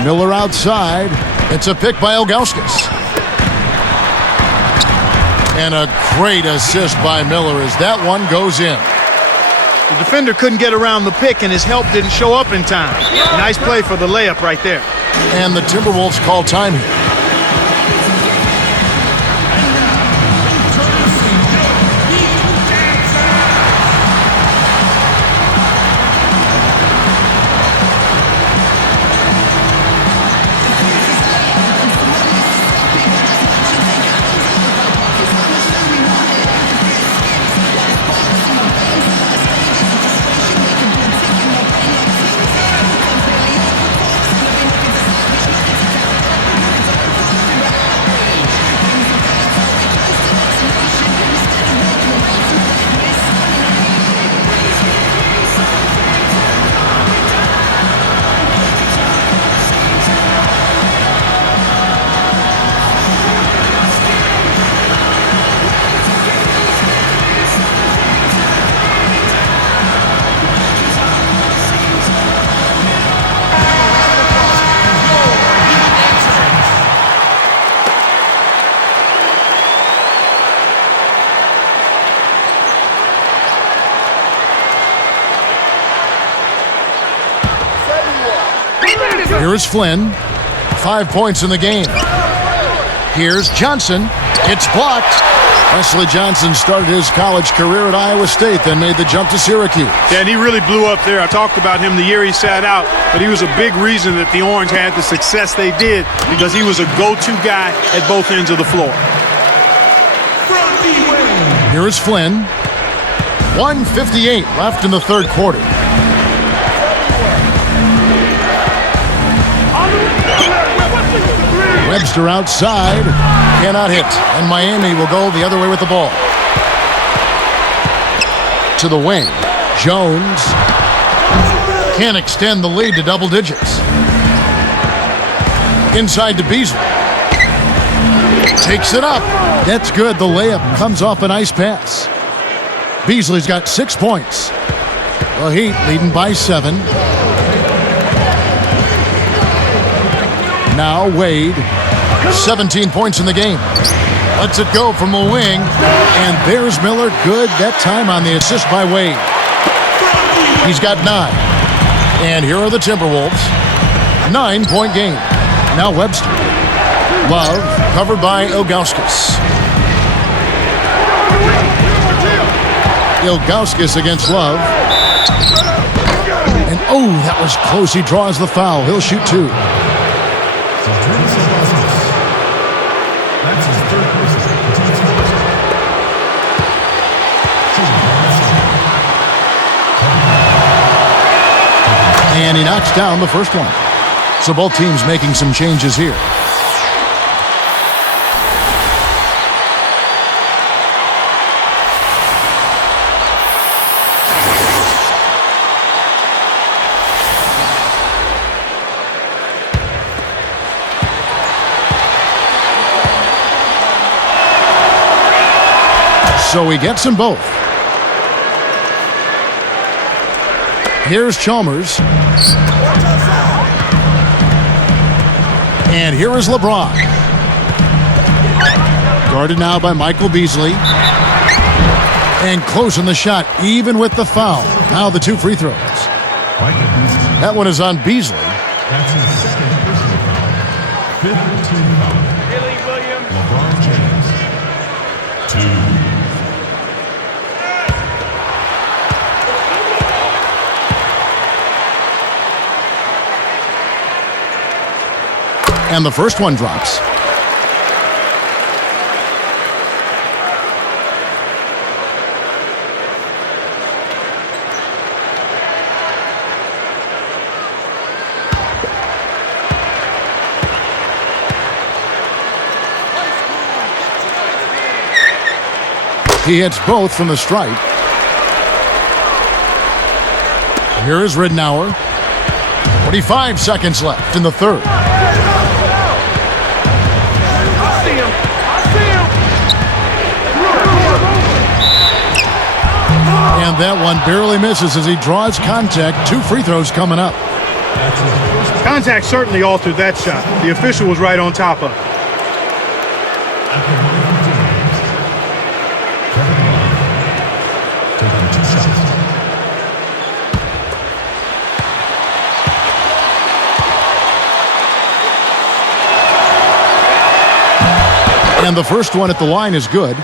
Miller outside. It's a pick by Ilgauskas. And a great assist by Miller as that one goes in. The defender couldn't get around the pick, and his help didn't show up in time. Nice play for the layup right there. And the Timberwolves call time here. Here's Flynn. 5 points in the game. Here's Johnson. It's blocked. Wesley Johnson started his college career at Iowa State, then made the jump to Syracuse. Yeah, and he really blew up there. I talked about him the year he sat out, but he was a big reason that the Orange had the success they did because he was a go-to guy at both ends of the floor. Here is Flynn. 1:58 left in the third quarter. Webster outside, cannot hit, and Miami will go the other way with the ball. To the wing, Jones can't extend the lead to double digits. Inside to Beasley. Takes it up. That's good. The layup comes off a nice pass. Beasley's got 6 points. The Heat leading by 7. Now Wade, 17 points in the game. Lets it go from the wing, and there's Miller. Good that time on the assist by Wade. He's got 9. And here are the Timberwolves. 9-point game. Now Webster. Love, covered by Ilgauskas. Ilgauskas against Love. And oh, that was close. He draws the foul. He'll shoot 2. That's his third person. And he knocks down the first one. So both teams making some changes here. So he gets them both. Here's Chalmers. And here is LeBron. Guarded now by Michael Beasley. And closing the shot, even with the foul. Now the 2 free throws. Michael Beasley. That one is on Beasley. That's his second personal foul. 5th team foul. LeBron James. 2. And the first one drops. He hits both from the stripe. Here is Ridnour. 45 seconds left in the third. And that one barely misses as he draws contact. 2 free throws coming up. Contact certainly altered that shot. The official was right on top of it. Taking 2 shots. And the first one at the line is good.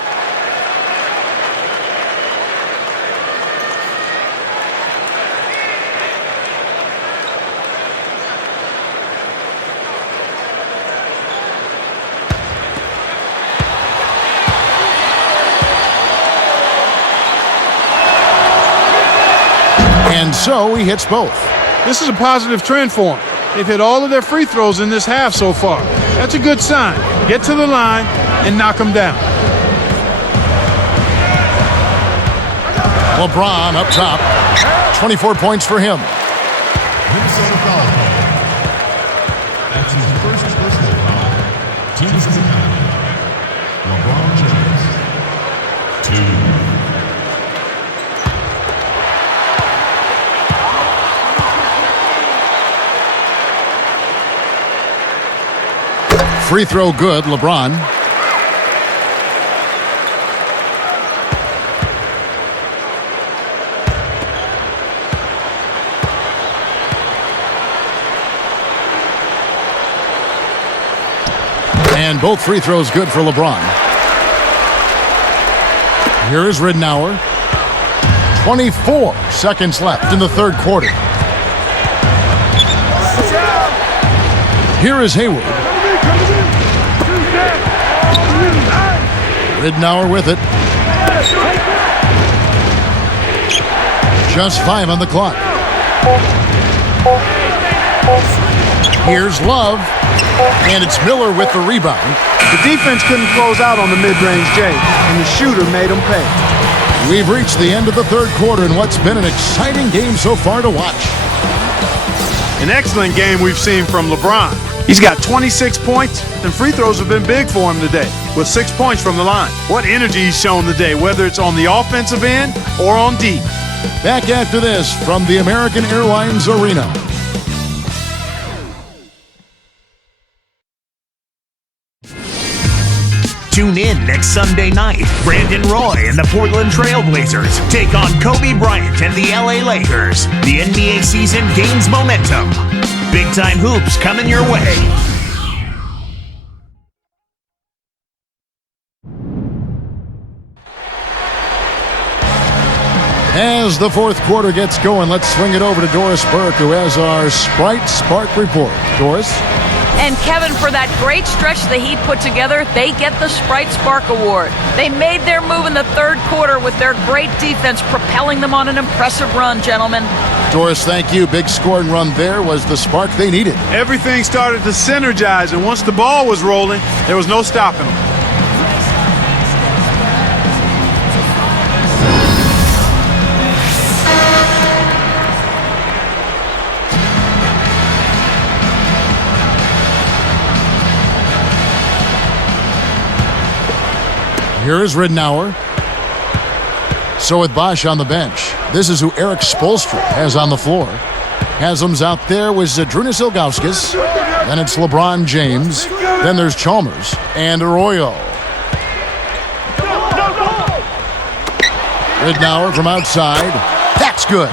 And so he hits both. This is a positive trend for them. They've hit all of their free throws in this half so far. That's a good sign. Get to the line and knock them down. LeBron up top. 24 points for him. Minnesota foul call. That's his first personal foul. Team's account. LeBron James. 2. Free throw good, LeBron. And both free throws good for LeBron. Here is Ridnour. 24 seconds left in the third quarter. Here is Hayward. Ridnour with it. Just 5 on the clock. Here's Love. And it's Miller with the rebound. The defense couldn't close out on the mid-range J, and the shooter made them pay. We've reached the end of the third quarter in what's been an exciting game so far to watch. An excellent game we've seen from LeBron. He's got 26 points, and free throws have been big for him today, with 6 points from the line. What energy he's shown today, whether it's on the offensive end or on deep. Back after this from the American Airlines Arena. Tune in next Sunday night. Brandon Roy and the Portland Trail Blazers take on Kobe Bryant and the LA Lakers. The NBA season gains momentum. Big time hoops coming your way. As the fourth quarter gets going, let's swing it over to Doris Burke, who has our Sprite Spark report. Doris? And Kevin, for that great stretch the Heat put together, they get the Sprite Spark Award. They made their move in the third quarter with their great defense, propelling them on an impressive run, gentlemen. Doris, thank you. Big scoring run there was the spark they needed. Everything started to synergize, and once the ball was rolling, there was no stopping them. Here is Ridnour. So with Bosch on the bench, this is who Eric Spoelstra has on the floor. Haslam's out there with Zydrunas Ilgauskas. Then it's LeBron James. Then there's Chalmers and Arroyo. Ridnour from outside. That's good.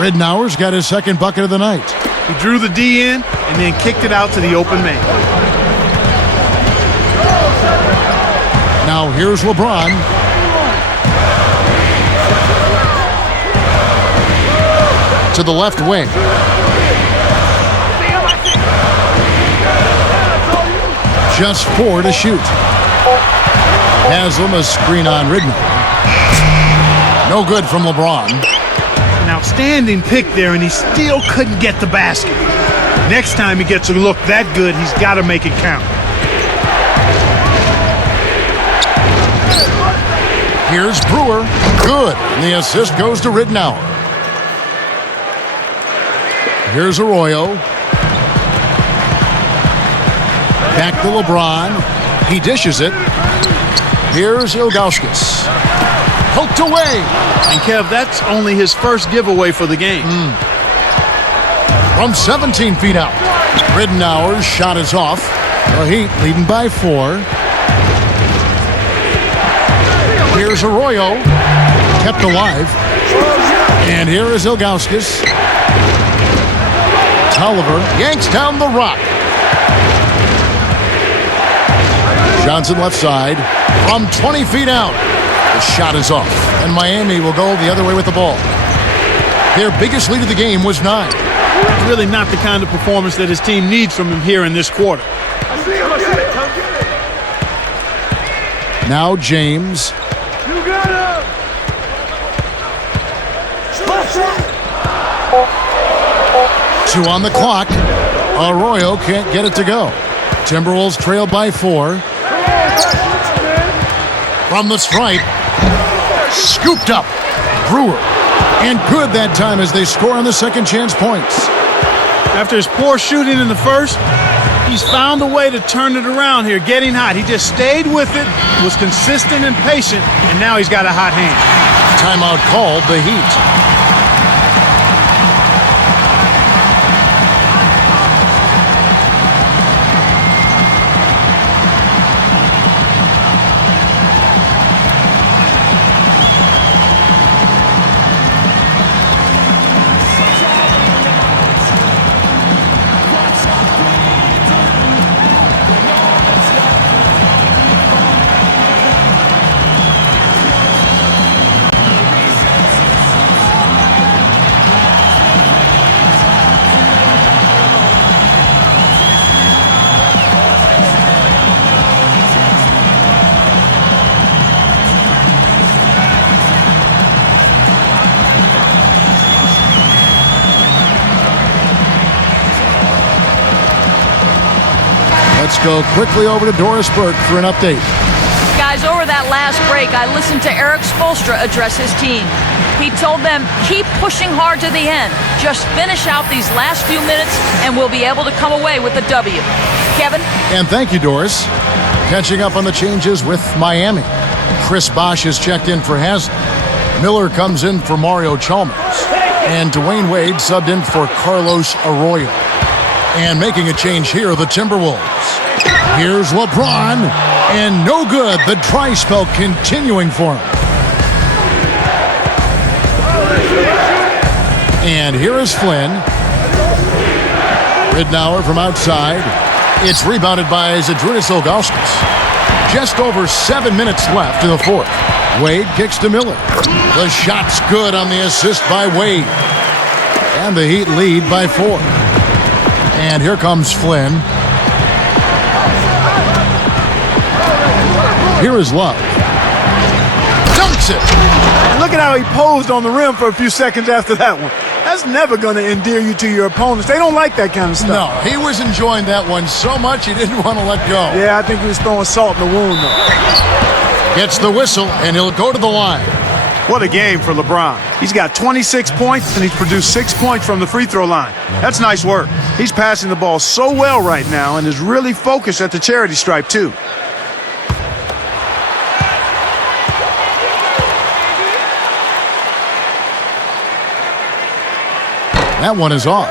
Ridnour's got his second bucket of the night. He drew the D in and then kicked it out to the open man. Now here's LeBron. To the left wing. Just 4 to shoot. Haslam a screen on Ridnour. No good from LeBron. An outstanding pick there, and he still couldn't get the basket. Next time he gets a look that good, he's got to make it count. Here's Brewer. Good. And the assist goes to Ridnour. Here's Arroyo. Back to LeBron. He dishes it. Here's Ilgauskas. Poked away. And Kev, that's only his first giveaway for the game. From 17 feet out. Ridnour's shot is off. The Heat leading by 4. Here's Arroyo. Kept alive. And here is Ilgauskas. Tolliver yanks down the rock. Johnson left side. From 20 feet out. The shot is off. And Miami will go the other way with the ball. Their biggest lead of the game was 9. It's really not the kind of performance that his team needs from him here in this quarter. Now James. You got him! 2 on the clock. Arroyo can't get it to go. Timberwolves trail by 4. From the stripe. Scooped up. Brewer. And good that time as they score on the second chance points. After his poor shooting in the first, he's found a way to turn it around here, getting hot. He just stayed with it, was consistent and patient, and now he's got a hot hand. Timeout called the Heat. Let's go quickly over to Doris Burke for an update. Guys, over that last break, I listened to Eric Spoelstra address his team. He told them, keep pushing hard to the end. Just finish out these last few minutes, and we'll be able to come away with a W. Kevin? And thank you, Doris. Catching up on the changes with Miami. Chris Bosh has checked in for Haslam. Miller comes in for Mario Chalmers. And Dwayne Wade subbed in for Carlos Arroyo. And making a change here, the Timberwolves. Here's LeBron. And no good. The dry spell continuing for him. And here is Flynn. Ridnour from outside. It's rebounded by Zydrunas Ilgauskas. Just over 7 minutes left in the fourth. Wade kicks to Miller. The shot's good on the assist by Wade. And the Heat lead by 4. And here comes Flynn. Here is Love. Dunks it! Look at how he posed on the rim for a few seconds after that one. That's never going to endear you to your opponents. They don't like that kind of stuff. No, he was enjoying that one so much he didn't want to let go. Yeah, I think he was throwing salt in the wound, though. Gets the whistle, and he'll go to the line. What a game for LeBron. He's got 26 points, and he's produced 6 points from the free throw line. That's nice work. He's passing the ball so well right now and is really focused at the charity stripe, too. That one is off.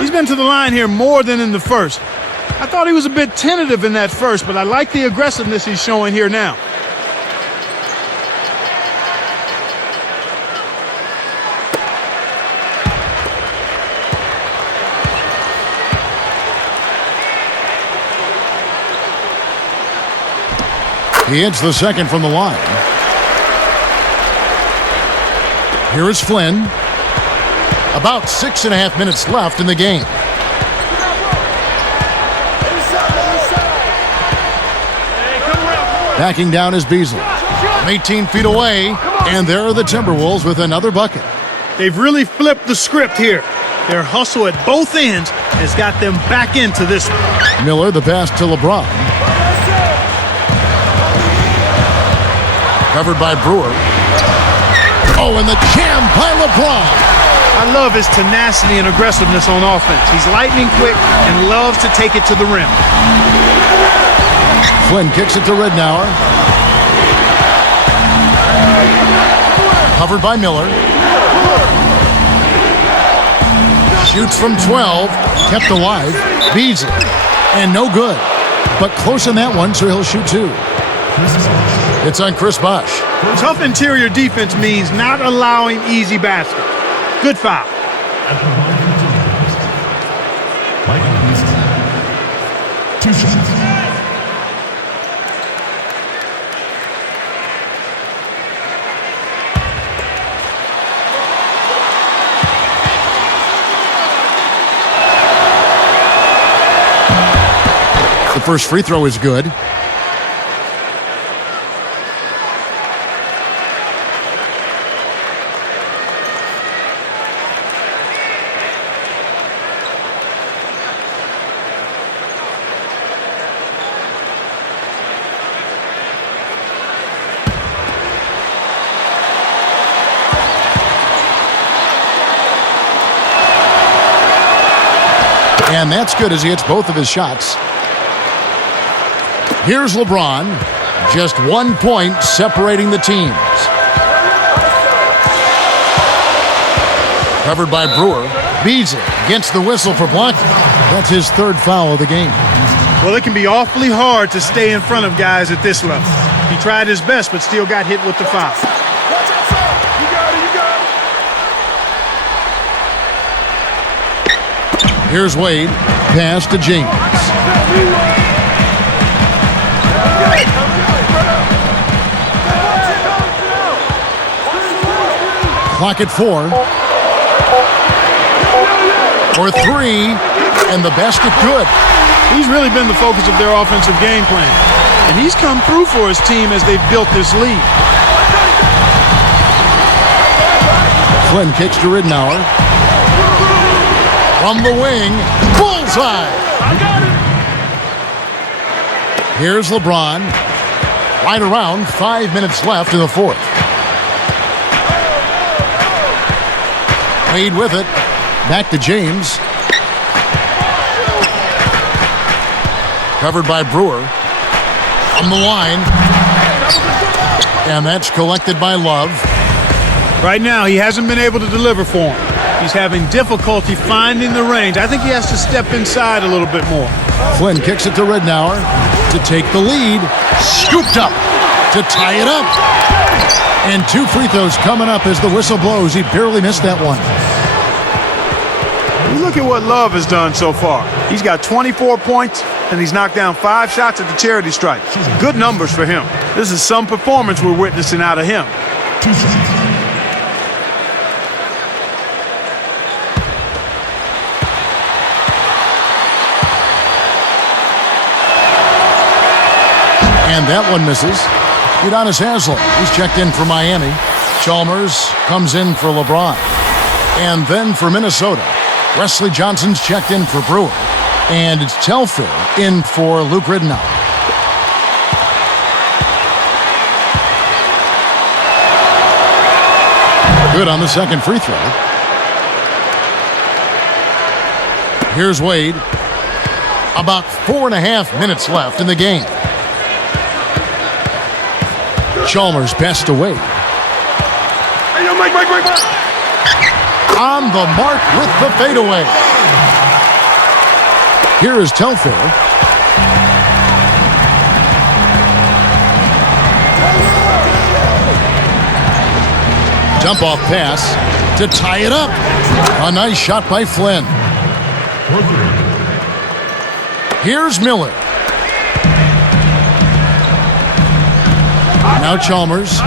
He's been to the line here more than in the first. I thought he was a bit tentative in that first, but I like the aggressiveness he's showing here now. He hits the second from the line. Here is Flynn. About 6.5 minutes left in the game. Backing down is Beasley. 18 feet away, and there are the Timberwolves with another bucket. They've really flipped the script here. Their hustle at both ends has got them back into this one. Miller, the pass to LeBron. Covered by Brewer. Oh, and the jam by LeBron. I love his tenacity and aggressiveness on offense. He's lightning quick and loves to take it to the rim. Flynn kicks it to Ridnour. Covered by Miller. Shoots from 12. Kept alive. Beasley. And no good. But close on that one, so he'll shoot two. It's on Chris Bosh. Tough interior defense means not allowing easy baskets. Good foul. At the line for Timberwolves, Michael Beasley. 2 shots. The first free throw is good. And that's good as he hits both of his shots. Here's LeBron. Just 1 point separating the teams. Covered by Brewer. Beasley gets the whistle for blocking. That's his third foul of the game. Well, it can be awfully hard to stay in front of guys at this level. He tried his best, but still got hit with the foul. Here's Wade. Pass to James. Clock at 4. For 3. And the basket good. He's really been the focus of their offensive game plan. And he's come through for his team as they've built this lead. Flynn kicks to Ridnour. From the wing, bullseye! Here's LeBron. Right around 5 minutes left in the fourth. Wade with it. Back to James. Covered by Brewer. On the line. And that's collected by Love. Right now, he hasn't been able to deliver for him. He's having difficulty finding the range. I think he has to step inside a little bit more. Flynn kicks it to Ridnour to take the lead. Scooped up to tie it up. And 2 free throws coming up as the whistle blows. He barely missed that one. You look at what Love has done so far. He's got 24 points, and he's knocked down 5 shots at the charity stripe. Good numbers for him. This is some performance we're witnessing out of him. 2 shots. And that one misses. Udonis Haslem, he's checked in for Miami. Chalmers comes in for LeBron. And then for Minnesota, Wesley Johnson's checked in for Brewer. And it's Telfair in for Luke Ridnour. Good on the second free throw. Here's Wade. About 4.5 minutes left in the game. Chalmers passed away. On the mark with the fadeaway. Here is Telfair. Jump off pass to tie it up. A nice shot by Flynn. Here's Miller. Now Chalmers.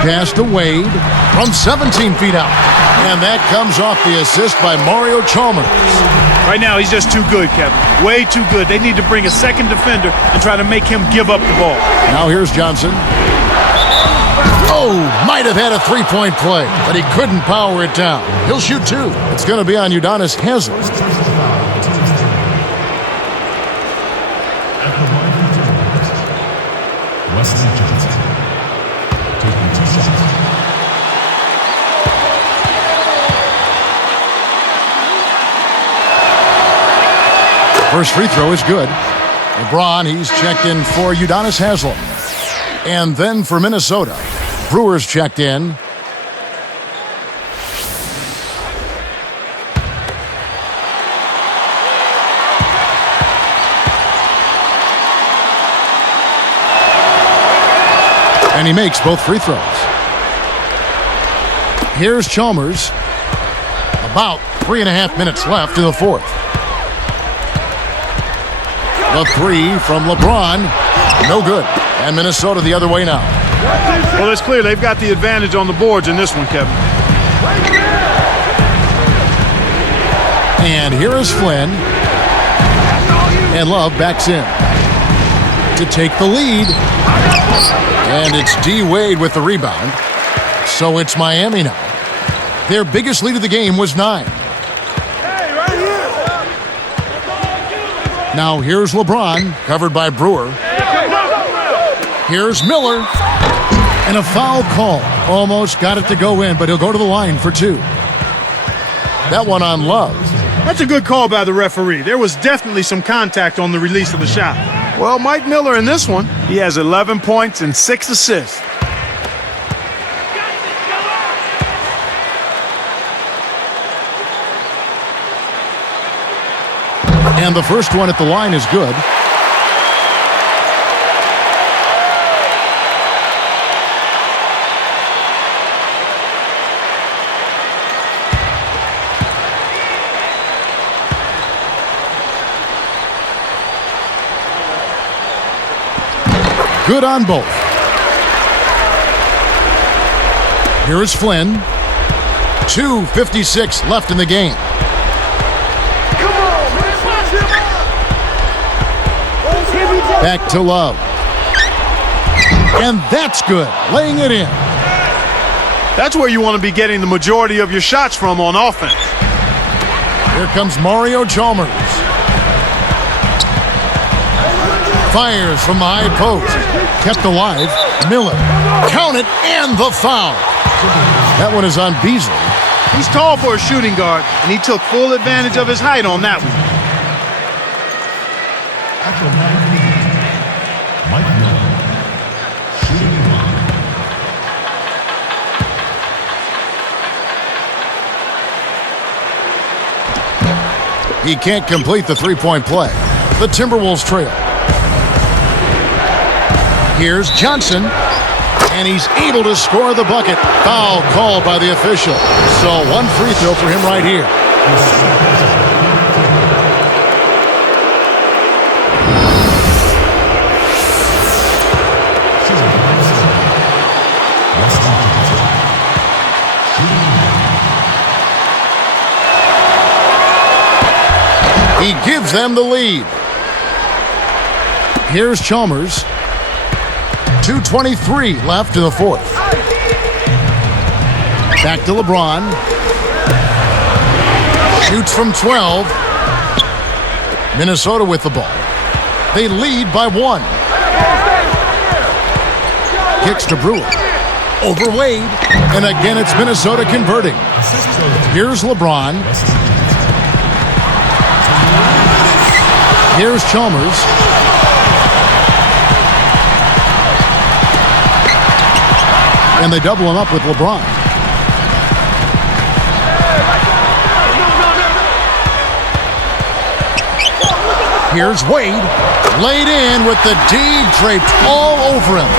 Pass to Wade from 17 feet out. And that comes off the assist by Mario Chalmers. Right now, he's just too good, Kevin. Way too good. They need to bring a second defender and try to make him give up the ball. Now here's Johnson. Oh, might have had a three-point play, but he couldn't power it down. He'll shoot two. It's going to be on Udonis Haslem. At the line for Timberwolves, Wesley Johnson, taking 2 shots. First free throw is good. LeBron, he's checked in for Udonis Haslem. And then for Minnesota, Brewers checked in. And he makes both free throws. Here's Chalmers. About 3.5 minutes left in the fourth. The three from LeBron. No good. And Minnesota the other way now. Well, it's clear they've got the advantage on the boards in this one, Kevin. And here is Flynn. And Love backs in to take the lead. And it's D. Wade with the rebound. So it's Miami now. Their biggest lead of the game was 9. Now here's LeBron, covered by Brewer. Here's Miller. And a foul call. Almost got it to go in, but he'll go to the line for 2. That one on Love. That's a good call by the referee. There was definitely some contact on the release of the shot. Well, Mike Miller in this one, he has 11 points and 6 assists. And the first one at the line is good. Good on both. Here is Flynn. 2:56 left in the game. Back to Love. And that's good. Laying it in. That's where you want to be getting the majority of your shots from on offense. Here comes Mario Chalmers. Fires from the high post. Kept alive. Miller. Count it, and the foul. That one is on Beasley. He's tall for a shooting guard, and he took full advantage of his height on that one. At the line for the Heat, Mike Miller, shooting one. He can't complete the three-point play. The Timberwolves trail. Here's Johnson, and he's able to score the bucket. Foul called by the official. So one free throw for him right here. He gives them the lead. Here's Chalmers. 2:23 left in the fourth. Back to LeBron. Shoots from 12. Minnesota with the ball. They lead by 1. Kicks to Brewer. Over Wade. And again, it's Minnesota converting. Here's LeBron. Here's Chalmers. And they double him up with LeBron. Here's Wade, laid in with the D draped all over him.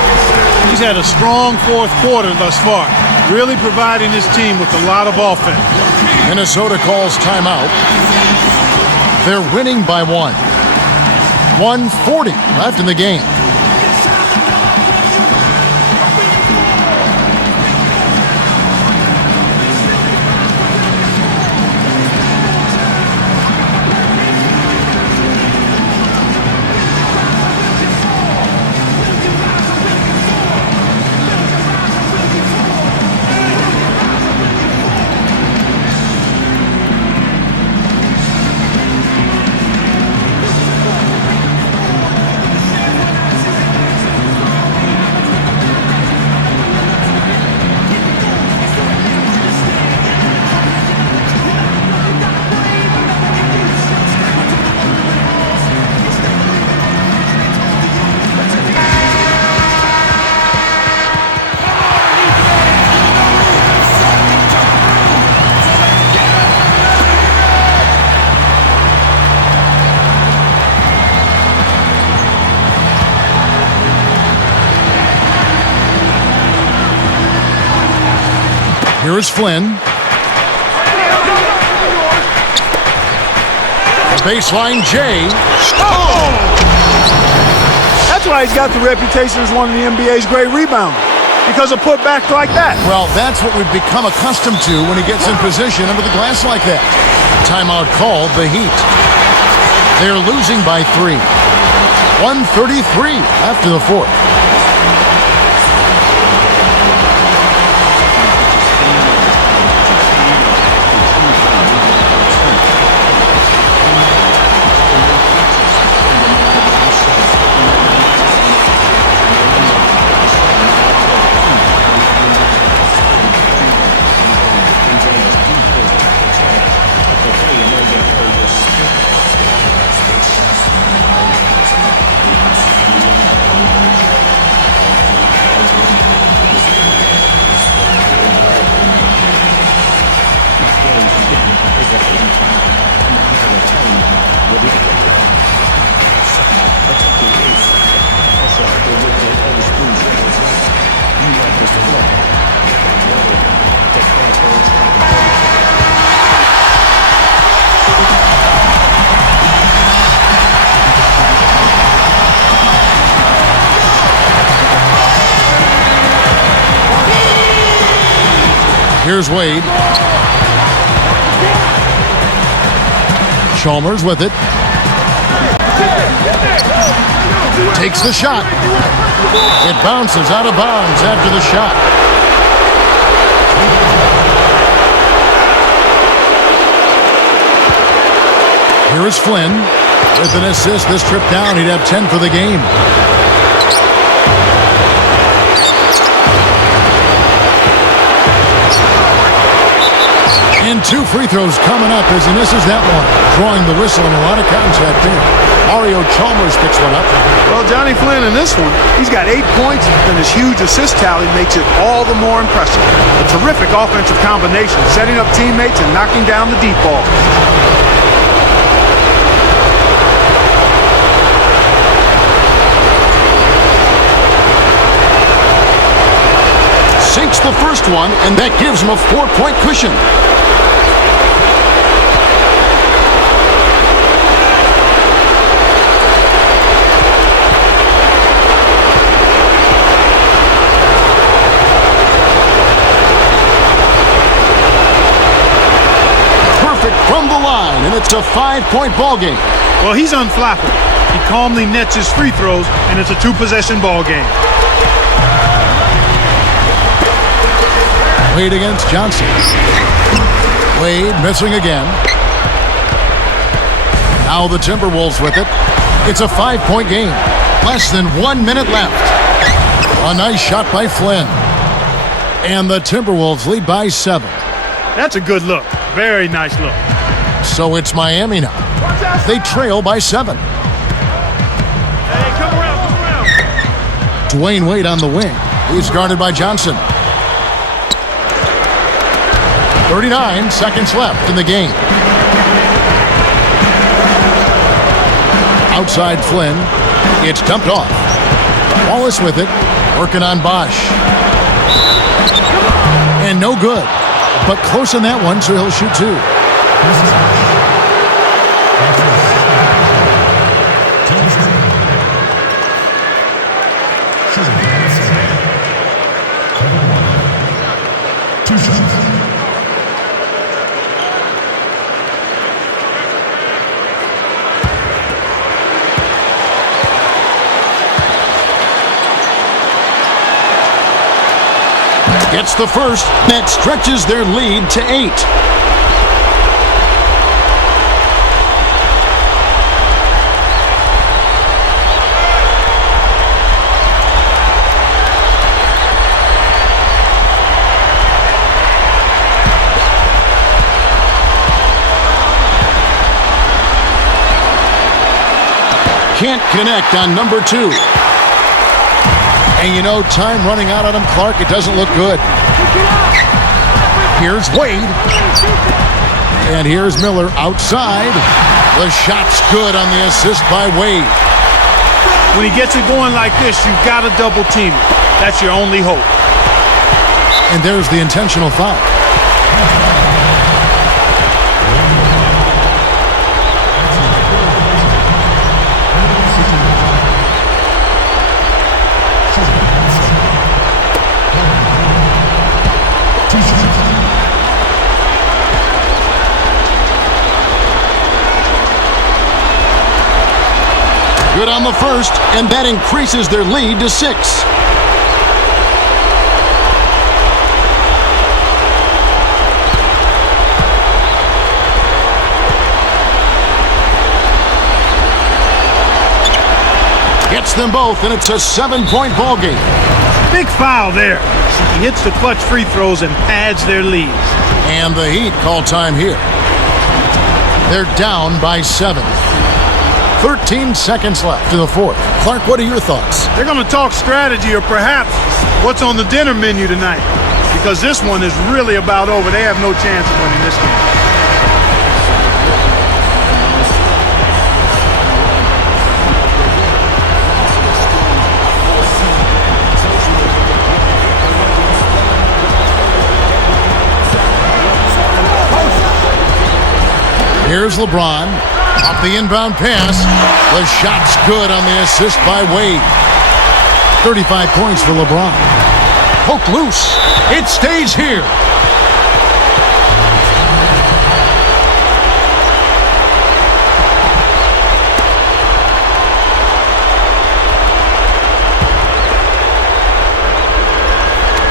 He's had a strong fourth quarter thus far, really providing his team with a lot of offense. Minnesota calls timeout. They're winning by 1. 1:40 left in the game. Here's Flynn. Baseline Jay. Oh! That's why he's got the reputation as one of the NBA's great rebounders, because of putbacks like that. Well, that's what we've become accustomed to when he gets in position under the glass like that. Timeout called the Heat. They're losing by 3. 1:33 after the fourth. Here's Wade. Chalmers with it. Takes the shot. It bounces out of bounds after the shot. Here is Flynn. With an assist this trip down, he'd have 10 for the game. And 2 free throws coming up as he misses that one. Drawing the whistle and a lot of contact there. Mario Chalmers picks one up. Well, Johnny Flynn in this one, he's got 8 points, and his huge assist tally makes it all the more impressive. A terrific offensive combination, setting up teammates and knocking down the deep ball. Sinks the first one, and that gives him a 4-point cushion. Perfect from the line, and it's a 5-point ball game. Well, he's unflappable. He calmly nets his free throws, and it's a 2-possession ball game. Wade against Johnson. Wade missing again. Now the Timberwolves with it. It's a 5-point game. Less than 1 minute left. A nice shot by Flynn. And the Timberwolves lead by 7. That's a good look. Very nice look. So it's Miami now. They trail by 7. Hey, come around. Dwayne Wade on the wing. He's guarded by Johnson. 39 seconds left in the game. outside Flynn. It's dumped off. Wallace with it, working on Bosch. And no good, but close on that one, so he'll shoot two. Gets the first. That stretches their lead to 8. Can't connect on number 2. And you know, time running out on him, Clark, it doesn't look good. Here's Wade. And here's Miller outside. The shot's good on the assist by Wade. When he gets it going like this, you've got to double team it. That's your only hope. And there's the intentional foul. Good on the first, and that increases their lead to 6. Gets them both, and it's a 7-point ball game. Big foul there. He hits the clutch free throws and pads their lead. And the Heat call time here. They're down by 7. 13 seconds left in the fourth. Clark, what are your thoughts? They're going to talk strategy or perhaps what's on the dinner menu tonight, because this one is really about over. They have no chance of winning this game. Here's LeBron. Off the inbound pass. The shot's good on the assist by Wade. 35 points for LeBron. Poke loose. It stays here.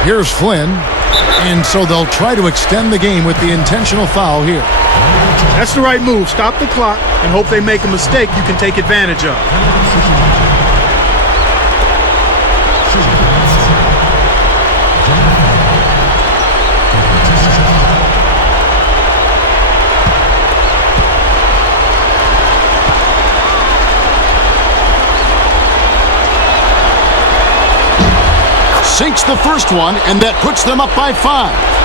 Here's Flynn. And so they'll try to extend the game with the intentional foul here. That's the right move. Stop the clock and hope they make a mistake you can take advantage of. Sinks the first one, and that puts them up by 5.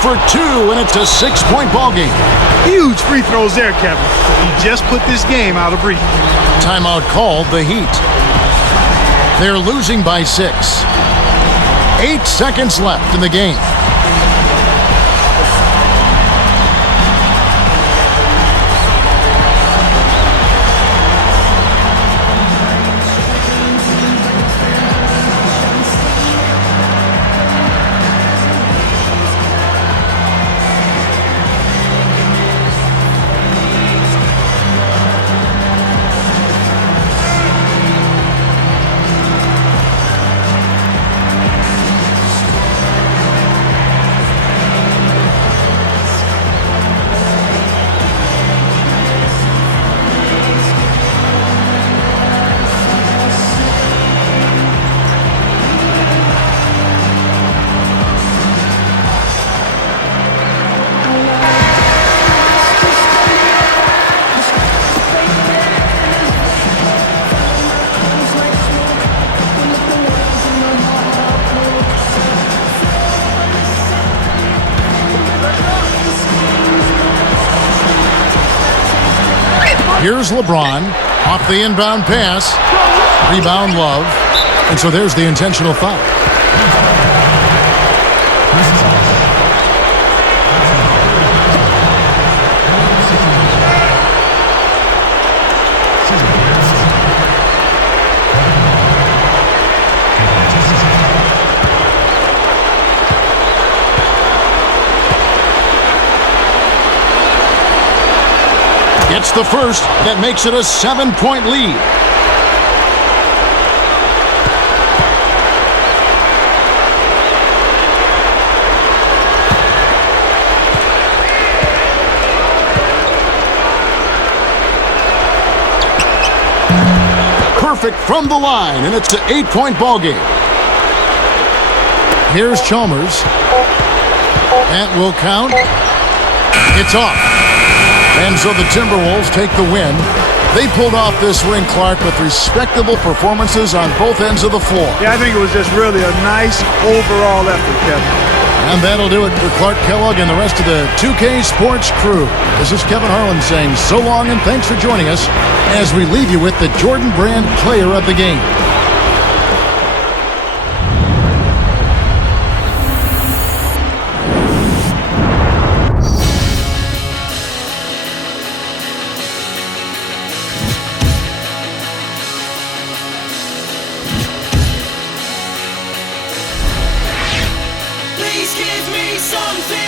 For 2, and it's a 6-point ball game. Huge free throws there, Kevin. He just put this game out of reach. Timeout called, the Heat. They're losing by 6. 8 seconds left in the game. Here's LeBron off the inbound pass. Rebound Love. And so there's the intentional foul. It's the first that makes it a 7-point lead. Perfect from the line, and it's an 8-point ball game. Here's Chalmers. That will count. It's off. And so the Timberwolves take the win. They pulled off this win, Clark, with respectable performances on both ends of the floor. Yeah, I think it was just really a nice overall effort, Kevin. And that'll do it for Clark Kellogg and the rest of the 2K Sports crew. This is Kevin Harlan saying so long and thanks for joining us as we leave you with the Jordan Brand Player of the Game. Please give me something.